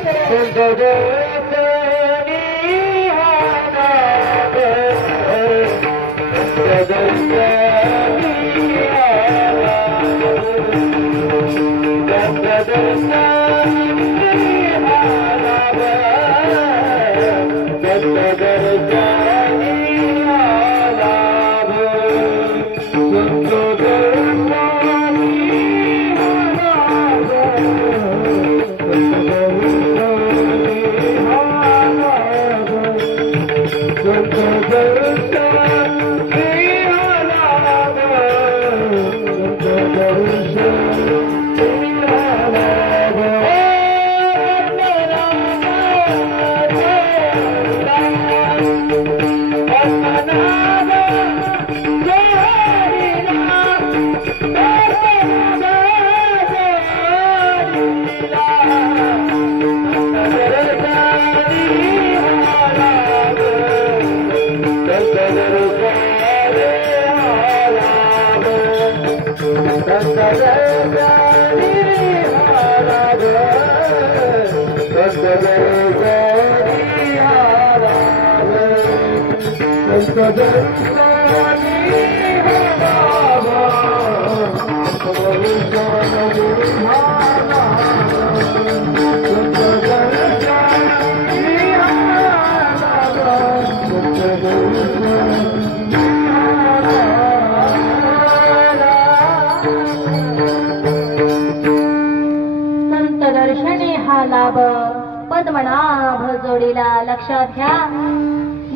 पद्मनाभ जोडीला लक्षात घ्या.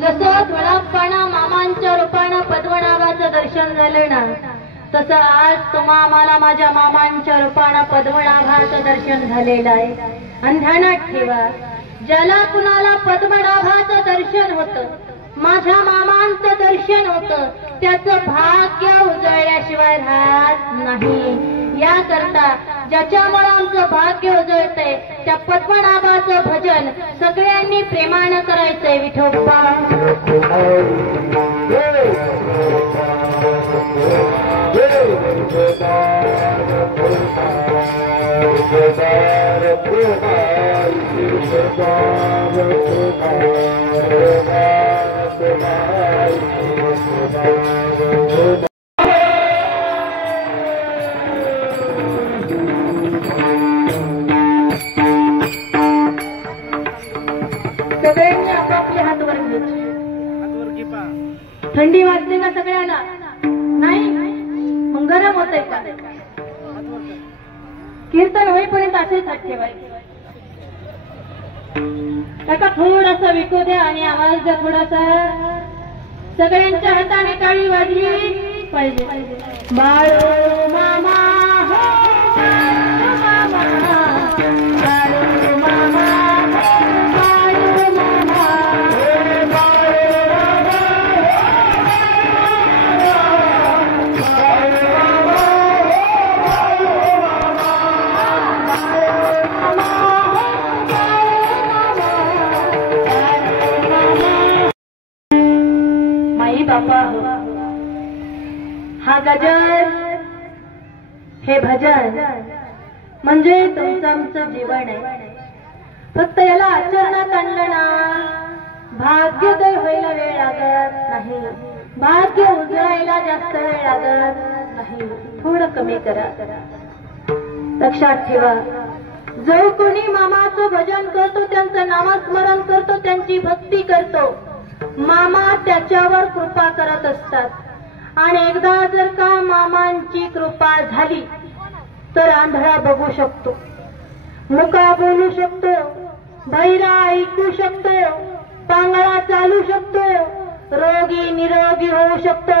जसं थोडापणा मामांच्या रूपानं पद्मनाभाचं दर्शन झालं ना, तसं आज तुम्हा आम्हाला माझ्या मामांच्या रूपानं पद्मनाभाचं दर्शन झालेलं आहे. आणि ध्यानात ठेवा, ज्याला कुणाला पद्मनाभाचं दर्शन होतं, माझ्या मामांचं दर्शन होतं, त्याचं भाग्य उजळल्याशिवाय राहत नाही. याकरता ज्याच्यामुळे आमचं भाग्य उजळतंय त्या पद्मनाभाचं भजन सगळ्यांनी प्रेमानं करायचंय. विठोबा सगळ्यांनी आपापले हात वर घ्यायचे. थंडी वाजते का सगळ्यांना? नाही, मग गरम होतंय का? कीर्तन होईपर्यंत असेच हात ठेवायचे. त्याचा थोडासा विकू द्या आणि आवाज द्या थोडासा. सगळ्यांच्या हाताने टाळी वाजली पाहिजे. बाळू मामा बापा हो, हा गजर, हे भजन म्हणजे तुमचं आमचं जीवन आहे. फक्त याला आचरणात आणलं ना, भाग्योदय व्हायला वेळ लागत नाही, भाग्य उजळायला जास्त वेळ लागत नाही. थोडं कमी करा. लक्षात ठेवा, जो कोणी मामाचं भजन करतो, त्यांचं नामस्मरण करतो, त्यांची भक्ती करतो, मामा त्याच्यावर कृपा करत असतात. आणि एकदा जर का मामांची कृपा झाली तर आंधळा बघू शकतो, मुका बोलू शकतो, बहिरा ऐकू शकतो, पांगळा चालू शकतो, रोगी निरोगी होऊ शकतो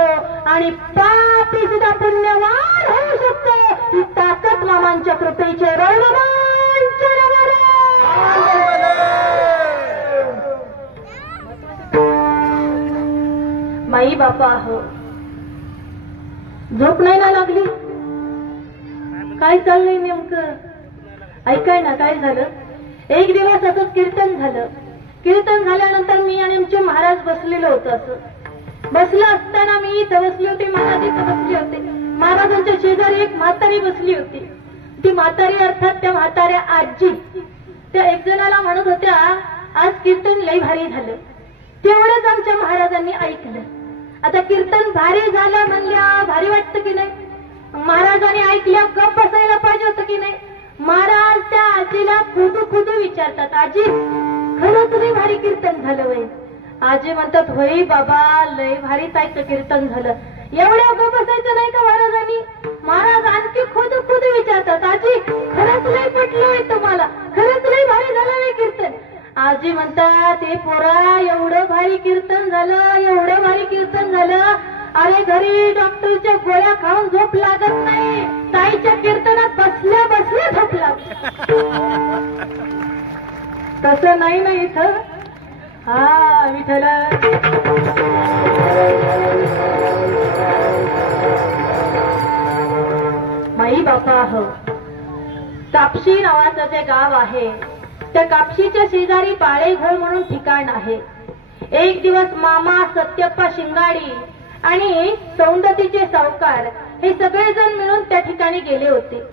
आणि पापी सुद्धा पुण्यवान होऊ शकतो. ही ताकद मामांच्या कृपेचे माई बापा हो. झोप नाही ना लागली? काय चाललंय नेमकं? ऐकाय ना काय झालं. एक दिवस असंच कीर्तन झालं. कीर्तन झाल्यानंतर मी आणि आमचे महाराज बसलेलो होतो. असं बसलं असताना मी इथं बसली होती, महाराज इथं बसले होते. महाराजांच्या शेजारी एक म्हातारी बसली होती. ती म्हातारी अर्थात त्या म्हाताऱ्या आजी त्या एक जणाला म्हणत होत्या, आज कीर्तन लई भारी झालं. तेवढंच आमच्या महाराजांनी ऐकलं. आता कीर्तन भारी झालं म्हणल्या भारी वाटतं की नाही? महाराजांनी ऐकल्या गप बसायला पाहिजे होतं की नाही? विचारतात, आजी खरंच लय भारी कीर्तन झालं वय? आजी म्हणतात, होय बाबा लय भारी ताईचं कीर्तन झालं. एवढ्या उभं बसायचं नाही का महाराजांनी? महाराज आणखी खुद विचारतात, आजी खरंच लय पटलोय तुम्हाला? खरंच लय भारी झालं वय कीर्तन? आजी म्हणतात, हे पोरा एवढं भारी कीर्तन झालं, एवढं भारी कीर्तन झालं, अरे घरी डॉक्टरच्या गोळ्या खाऊन झोप लागत नाही, ताईच्या कीर्तनात बसल्या बसल्या झोप लागत. तसं नाही ना इथं. हा विठ्ठल माई बापा हो, कापशी नावाचं जे गाव आहे, त्या कापशीच्या शेजारी बाळेघर म्हणून ठिकाण आहे. एक दिवस मामा, सत्यप्पा शिंगाडी आणि सौंदतीचे सावकार हे सगळेजण मिळून त्या ठिकाणी गेले होते.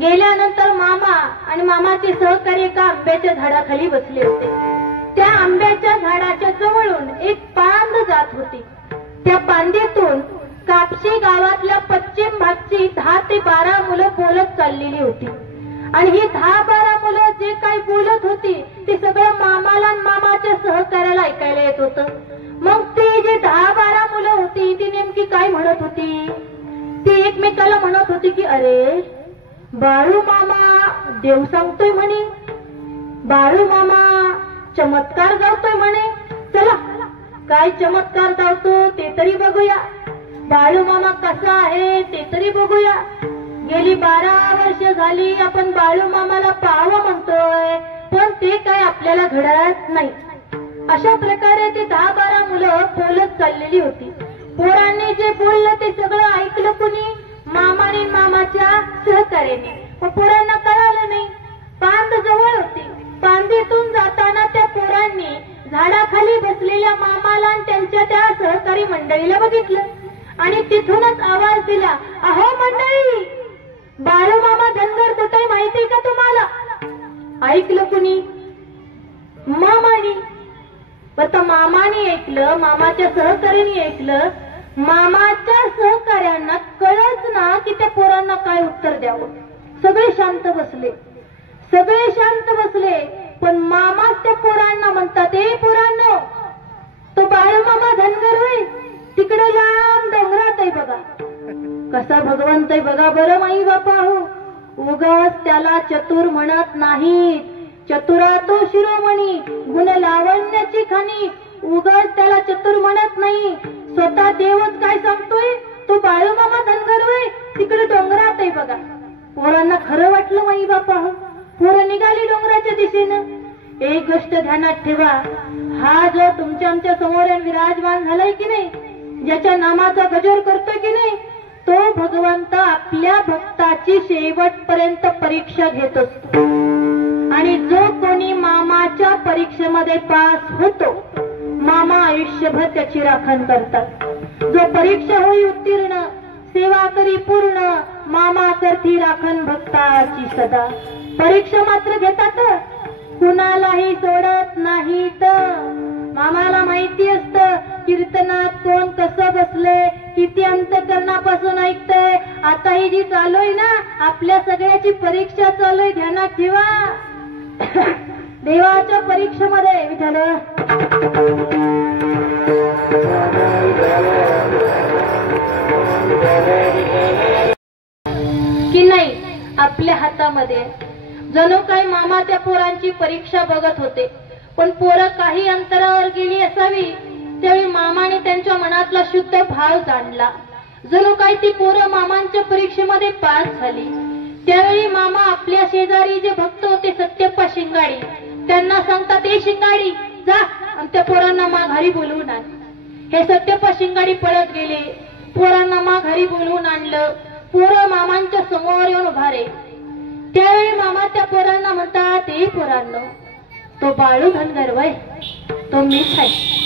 गेल्यानंतर मामा आणि मामाचे सहकारी एका आंब्याच्या झाडाखाली बसले होते. त्या आंब्याच्या झाडाच्या जवळून एक पांद जात होती. त्या पांदेतून कापशी गावातल्या पश्चिम भागची 10 ते 12 मुलं बोलत चाललेली होती. आणि ही 10-12 मुलं जे काही बोलत होती ते सगळं मामाला आणि मामाच्या सहकार्याला ऐकायला येत होतं. मग ती जी 10-12 मुलं होती ती नेमकी काय म्हणत होती? ती एकमेकाला म्हणत होती की अरे बाळू मामा देव सांगतोय म्हणे, बाळू मामा चमत्कार गावतोय म्हणे, चला काय चमत्कार गावतो ते तरी बघूया, बाळू मामा कसा आहे ते तरी बघूया. गेली 12 वर्ष झाली आपण बाळू मामाला पाहावं म्हणतोय, पण ते काय आपल्याला घडत नाही. अशा प्रकारे ती 10-12 मुलं बोलत चाललेली होती. पोरांनी जे बोललं ते सगळं ऐकलं कुणी? मामाने मामाच्या सहकार्याने. पण पोरांना कळालं नाही. पांद जवळ होती. पांदेतून जाताना त्या पोरांनी झाडाखाली बसलेल्या मामाला आणि त्यांच्या त्या सहकारी मंडळीला बघितलं आणि तिथूनच आवाज दिला, अहो मंडळी, बाळू मामा धनगर कुठे माहिती का तुम्हाला? ऐकलं कुणी? मामानी. आता मामाने ऐकलं, मामाच्या सहकार्याने ऐकलं. मामाच्या सहकार्यांना कळच ना की त्या पोरांना काय उत्तर द्यावं. सगळे शांत बसले, सगळे शांत बसले. पण मामाच त्या पोरांना म्हणतात, ए पोरांनो, तो बाळू मामा धनगर होय, तिकडे लांब डोंगरात आहे बघा. कसा भगवंत आहे बघा बरं माई बापा हो. उगाच त्याला चतुर म्हणत नाहीत. चतुरा तो शिरोमणी, गुण लावण्याची खाणी. उगाच त्याला चतुर म्हणत नाही. स्वतः देवच काय सांगतोय, तो बाळू मामा धनगर होय, तिकडे डोंगरात आहे बघा. पोरांना खरं वाटलं माई बापा हो. पोरं निघाली डोंगराच्या दिशेनं. एक गोष्ट ध्यानात ठेवा, हा जो तुमच्या आमच्या समोर विराजमान झालाय की नाही, ज्याच्या नामाचा गजर करतोय की नाही, तो भगवंत आपल्या भक्ताची शेवटपर्यंत परीक्षा घेत असतो. आणि जो कोणी मामाच्या परीक्षेमध्ये पास होतो, मामा आयुष्यभर त्याची राखण करतात. जो परीक्षा होई उत्तीर्ण, सेवा करी पूर्ण, मामा करती राखण भक्ताची सदा. परीक्षा मात्र घेतात, कुणालाही सोडत नाहीत. मामाला माहिती असतं कीर्तनात कोण कसं बसले, किती अंतकरणापासून ऐकतंय. आता ही जी चालू आहे ना, आपल्या सगळ्याची परीक्षा चालू आहे, ध्यानात ठेवा. देवाच्या परीक्षेमध्ये विठ्ठल की नाही आपल्या हातामध्ये. जणू काही मामा त्या पोरांची परीक्षा बघत होते. पण पोरं काही अंतरावर गेली असावी, त्यावेळी मामाने त्यांच्या मनातला शुद्ध भाव जाणला. जणू काही ती पोरं मामांच्या परीक्षेमध्ये पास झाली. त्यावेळी मामा आपल्या शेजारी जे भक्त होते सत्यप्पा शिंगाडी, त्यांना सांगतात, ए शिंगाडी जा आणि त्या पोरांना माघारी बोलवून आण. हे सत्यप्पा शिंगाडी पळत गेले, पोरांना माघारी बोलवून आणलं. पोरं मामांच्या समोर येऊन उभारे. त्यावेळी मामा त्या पोरांना म्हणतात, ए पोरांनो, तो बाळू धनगर वय, तो मीच आहे.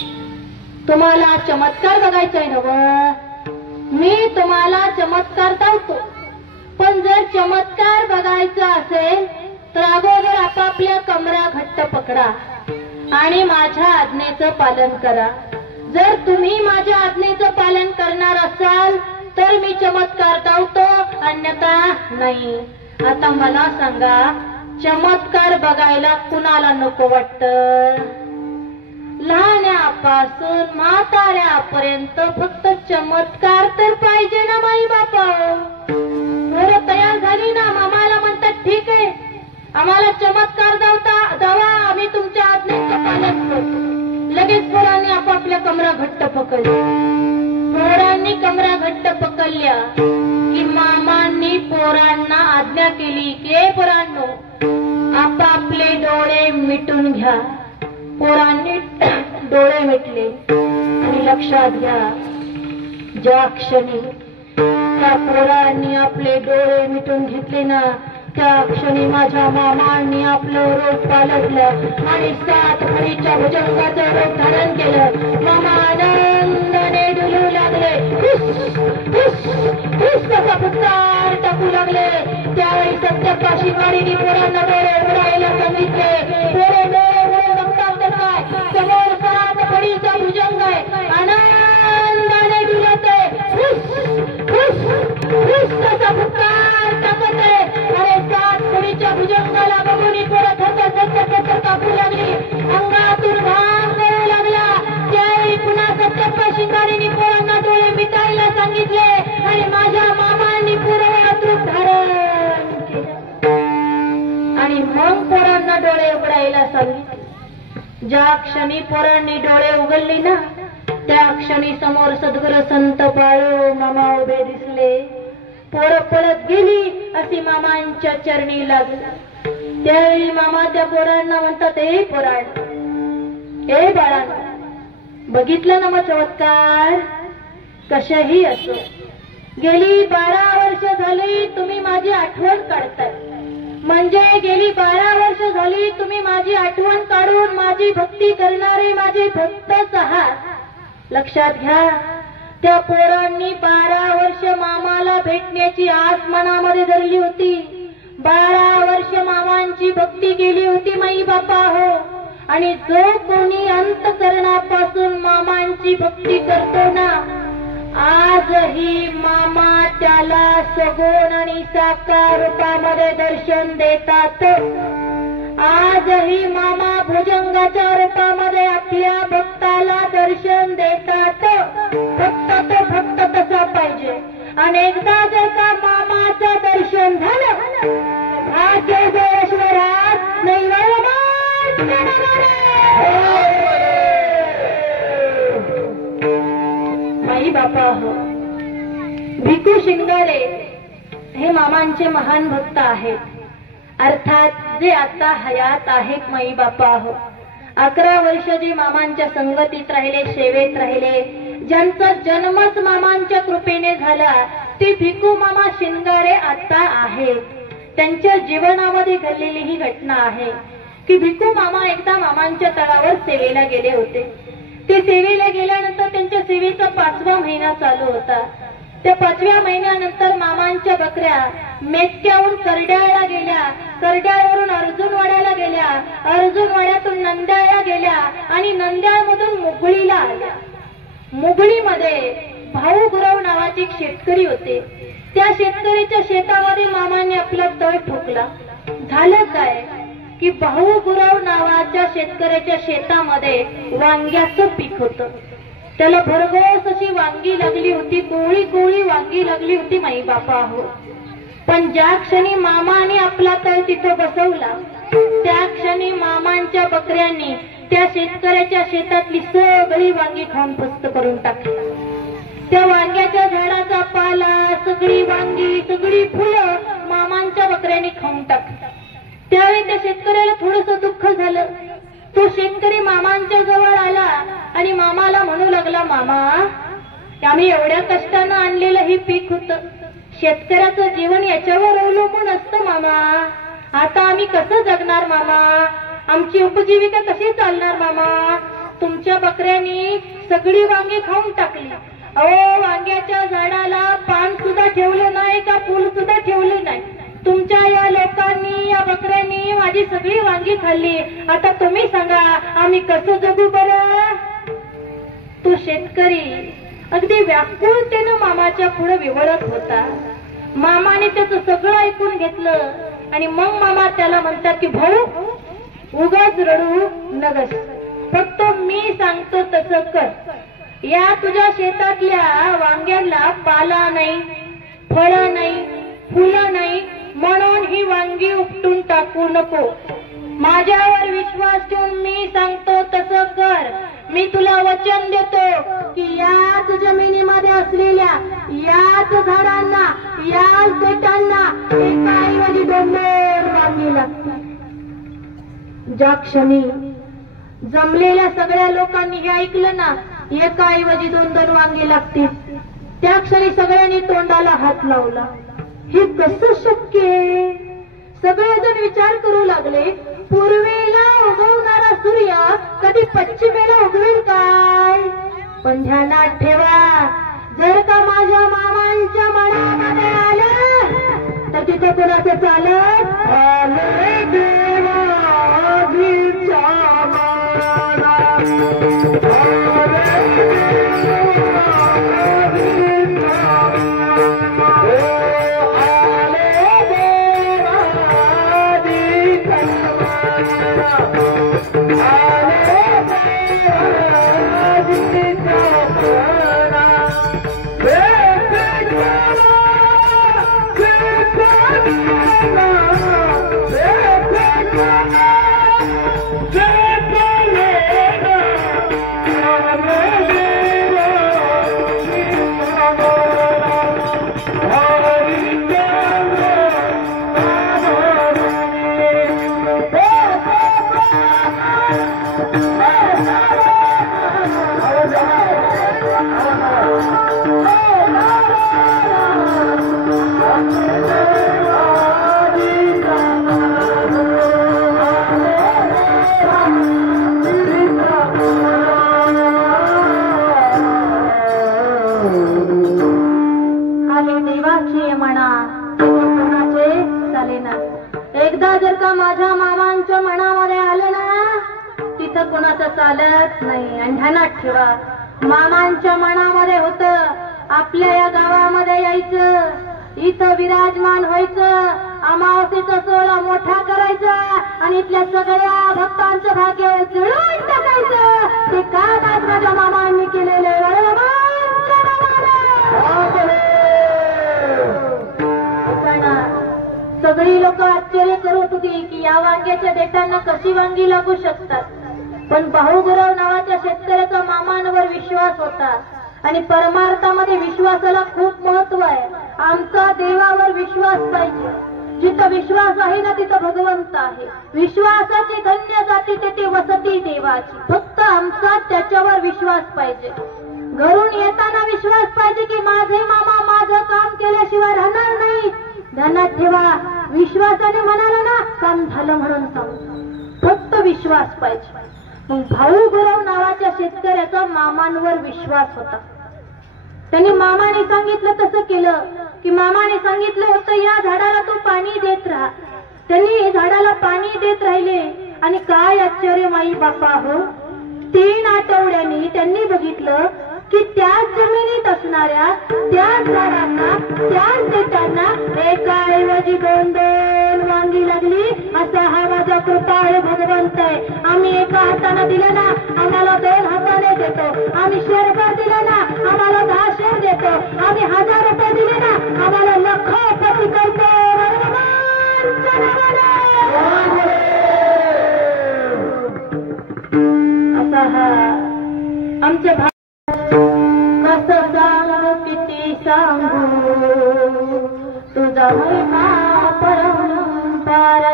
तुम्हाला चमत्कार बघायचा आहे नव, मी तुम्हाला चमत्कार दाखवतो. पण जर चमत्कार बघायचा असेल तर अगोदर आपापल्या कमरा घट्ट पकडा आणि माझ्या आज्ञेचं पालन करा. जर तुम्ही माझ्या आज्ञेचं पालन करणार असाल तर मी चमत्कार दाखवतो, अन्यथा नाही. आता मला सांगा, चमत्कार बघायला कुणाला नको वाटतं? लहान्यापासून म्हाताऱ्यापर्यंत फक्त चमत्कार तर पाहिजे ना माई बापा. पोरं तयार झाली ना, मामाला म्हणतात ठीक आहे, आम्हाला चमत्कार दावा, आम्ही तुमच्या आज्ञेचं पालन करतो. लगेच पोरांनी आपापल्या कमरा घट्ट पकडल्या. पोरांनी कमरा घट्ट पकडल्या की मामांनी पोरांना आज्ञा केली की पोरांनो आपापले डोळे मिटून घ्या. पोरांनी डोळे मिटले आणि लक्षात घ्या, ज्या क्षणी त्या पोरांनी आपले डोळे मिटून घेतले ना, त्या क्षणी माझ्या मामांनी आपलं रूप पालटलं आणि 7 फळीच्या भुजंगाचं रूप धारण केलं. मामा आनंदाने डुलू लागले, कसा पुकार टाकू लागले. त्यावेळी सत्यप्पा शिंगाडीने पोरांना डोळे उघडायला सांगितले. पोरे डोळे उघडून बघतात तर काय, समोर 7 फळीचा भुजंग आहे, आनंदाने डुलत आहे, कसा पुकार टाकत आहे. अरे 7 फळीच्या भुजंगाला बघून परत धक्का कापू लागली, अंगातून घाम गळू लागला. त्यावेळी पुन्हा सत्यप्पा शिंगाडीने पोरांना डोळे मिटायला सांगितले आणि माझ्या मामांनी पूर्ववत रूप धारण केलं आणि मग पोरांना डोळे उघडायला सांगितले. ज्या क्षणी पोरांनी डोळे उघडले ना, त्या क्षणी समोर सद्गुरू संत बाळू मामा उभे दिसले. पोरं पळत गेली अशी मामांच्या चरणी लागली. त्यावेळी मामा त्या पोरांना म्हणतात, ए पोरांना, ए बाळांना, बघितलं ना मग चमत्कार? कशाही असो, गेली 12 वर्ष झाली तुम्ही माझी आठवण काढताय. म्हणजे गेली 12 वर्ष झाली तुम्ही माझी आठवण काढून माझी भक्ती करणारे माझे भक्तच आहात. लक्षात घ्या, त्या पोरांनी 12 वर्ष मामाला भेटण्याची आस मनामध्ये धरली होती. 12 वर्ष मामांची भक्ती केली होती माई बापा हो. आणि जो कोणी अंतकरणापासून मामांची भक्ती करतो ना, आजही मामा त्याला सगुण आणि साकार रूपामध्ये दर्शन देतात. आजही मामा भुजंगाच्या रूपामध्ये आपल्या भक्ताला दर्शन देतात. फक्त तो भक्त तसा पाहिजे. आणि एकदा जर का मामाचं दर्शन झालं, भाग्य ऐश्वर्यात माई बापा हो. भिकू शिंगारे हे मामांचे महान भक्त आहेत, अर्थात जे आता हयात आहेत माई बापा हो. 11 वर्ष जे मामांच्या संगतीत राहिले, सेवेत राहिले, ज्यांचा जन्मच मामांच्या कृपेने झाला, ते भिकू मामा शिंगारे आता आहेत. त्यांच्या जीवनामध्ये घडलेली ही घटना आहे की भिकू मामा एकदा मामांच्या तळावर सेवेला गेले होते. ते सेवेला गेल्यानंतर त्यांच्या सेवेचा 5वा महिना चालू होता. त्या 5व्या महिन्यानंतर मामांच्या बकऱ्या मेटक्याहून करड्याला गेल्या, करड्यावरून अर्जुनवाड्याला गेल्या, अर्जुनवाड्यातून नंद्याला गेल्या आणि नंद्यामधून मुगळीला आल्या. मुगळीमध्ये भाऊ गुरव नावाचे एक शेतकरी होते. त्या शेतकऱ्याच्या शेतामध्ये मामाने आपला तळ ठोकला. झालं काय की भाऊ गुरव नावाच्या शेतकऱ्याच्या शेतामध्ये वांग्याचं पीक होतं. त्याला भरघोस अशी वांगी लागली होती, कोळी कोळी वांगी लागली होती माई बापा हो. पण ज्या क्षणी मामाने आपला तळ तिथं बसवला, त्या क्षणी मामांच्या बकऱ्यांनी त्या शेतकऱ्याच्या शेतातली सगळी वांगी खाऊन फस्त करून टाकली. त्या वांग्याच्या झाडाचा पाला, सगळी वांगी, सगळी फुलं मामांच्या बकऱ्यांनी खाऊन टाकली. त्यावेळी त्या शेतकऱ्याला थोडंसं दुःख झालं. तो शेतकरी मामांच्या जवळ आला आणि मामाला म्हणू लागला, मामा, आम्ही एवढ्या कष्टानं आणलेलं हे पीक होतं, शेतकऱ्याचं जीवन याच्यावर अवलंबून असतं मामा. आता आम्ही कसं जगणार मामा? आमची उपजीविका कशी चालणार मामा? तुमच्या बकऱ्यांनी सगळी वांगी खाऊन टाकली. अहो, वांग्याच्या झाडाला पान सुद्धा ठेवलं नाही का फुल सुद्धा ठेवलं नाही. तुमच्या या लोकांनी, या बकऱ्यांनी माझी सगळी वांगी खाल्ली. आता तुम्ही सांगा आम्ही कसं जगू बरं? तो शेतकरी अगदी व्याकुळतेनं मामाच्या पुढे विवळत होता. मामाने त्याचं सगळं ऐकून घेतलं आणि मग मामा त्याला म्हणतात की भाऊ उगाच रडू नगस, फक्त मी सांगतो तसं कर. या तुझ्या शेतातल्या वांग्याला पाला नाही, फळं नाही, फुलं नाही, म्हणून ही वांगी उपटून टाकू नको. माझ्यावर विश्वास ठेवून मी सांगतो तसं कर. मी तुला वचन देतो की याच जमिनीमध्ये असलेल्या याच झाडांना, याच देठांना एकाऐवजी 2 वांगी लागतात. ज्या क्षणी जमलेल्या सगळ्या लोकांनी हे ऐकलं ना, एकाऐवजी 2 वांगी लागतील, त्या क्षणी सगळ्यांनी तोंडाला हात लावला. हे कसं शक्य आहे? सगळेजण विचार करू लागले, पूर्वेला उगवणारा सूर्य कधी पश्चिमेला उगवेल काय? पण ध्यानात ठेवा, जर का माझ्या मामांच्या मनामध्ये आलं तर तिथे कोणाचं चालत चालत नाही. आणि ध्यानात ठेवा, मामांच्या मनामध्ये होतं आपल्या या गावामध्ये यायचं, इथं विराजमान व्हायचं, अमावस्येचा सोहळा मोठा करायचा आणि इथल्या सगळ्या भक्तांचं भाग्य उजळून टाकायचं. ते काम आज माझ्या मामांनी केलेलं आहे. सगळी लोक आश्चर्य करत होती की या वांग्याच्या देठांना कशी वांगी लागू शकतात. पण भाऊगुरव नावाच्या शेतकऱ्याचा मामांवर विश्वास होता आणि परमार्थामध्ये विश्वासाला खूप महत्व आहे. आमचा देवावर विश्वास पाहिजे. जिथं विश्वास आहे ना तिथं भगवंत आहे. विश्वासाची धन्य जाती तेथे वसती देवाची. फक्त आमचा त्याच्यावर विश्वास पाहिजे. घरून येताना विश्वास पाहिजे की माझे मामा माझं काम केल्याशिवाय राहणार नाही. ध्यानात ठेवा, विश्वासाने म्हणाला ना काम झालं म्हणून सांगतो. फक्त विश्वास पाहिजे. मग भाऊ गुरव नावाच्या शेतकऱ्याचा मामांवर विश्वास होता. त्यांनी मामाने सांगितलं तसं केलं की मामाने सांगितलं होतं या झाडाला तू पाणी देत राहा. त्यांनी झाडाला पाणी देत राहिले आणि काय आश्चर्य माई बापा हो, 3 आठवड्यांनी त्यांनी बघितलं की त्याच जमिनीत असणाऱ्या त्याच झाडांना त्याच देठांना एकाऐवजी 2 वांगी लागली. असा हा माझा कृपा आहे, भगवंत आहे. आम्ही एका हाताने दिलं ना आम्हाला 2 हाताने देतो. आम्ही शेरभर दिलं ना आम्हाला 10 शेर देतो. आम्ही 1000 रुपये दिले ना आम्हाला लखोपती करतो. असा हा आमच्या कसं सांगू किती सांगू तुझा महिमा परंपार.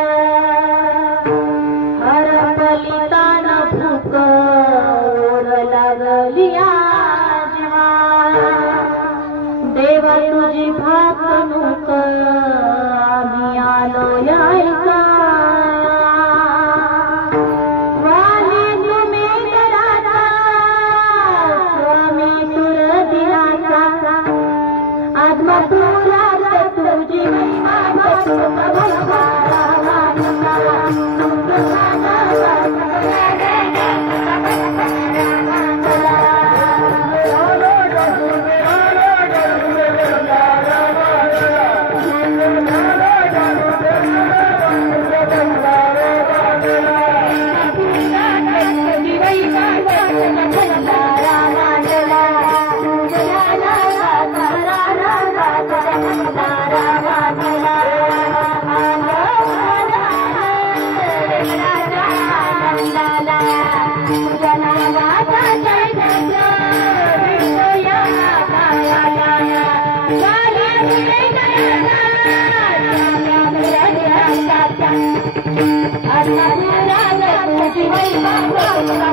हर पलितान भूक ओढ लागली जीवा. देव तुझी भाकणूक आम्ही आलो यायचा. वाली तुम्ही कराता तुझी बाई बाबा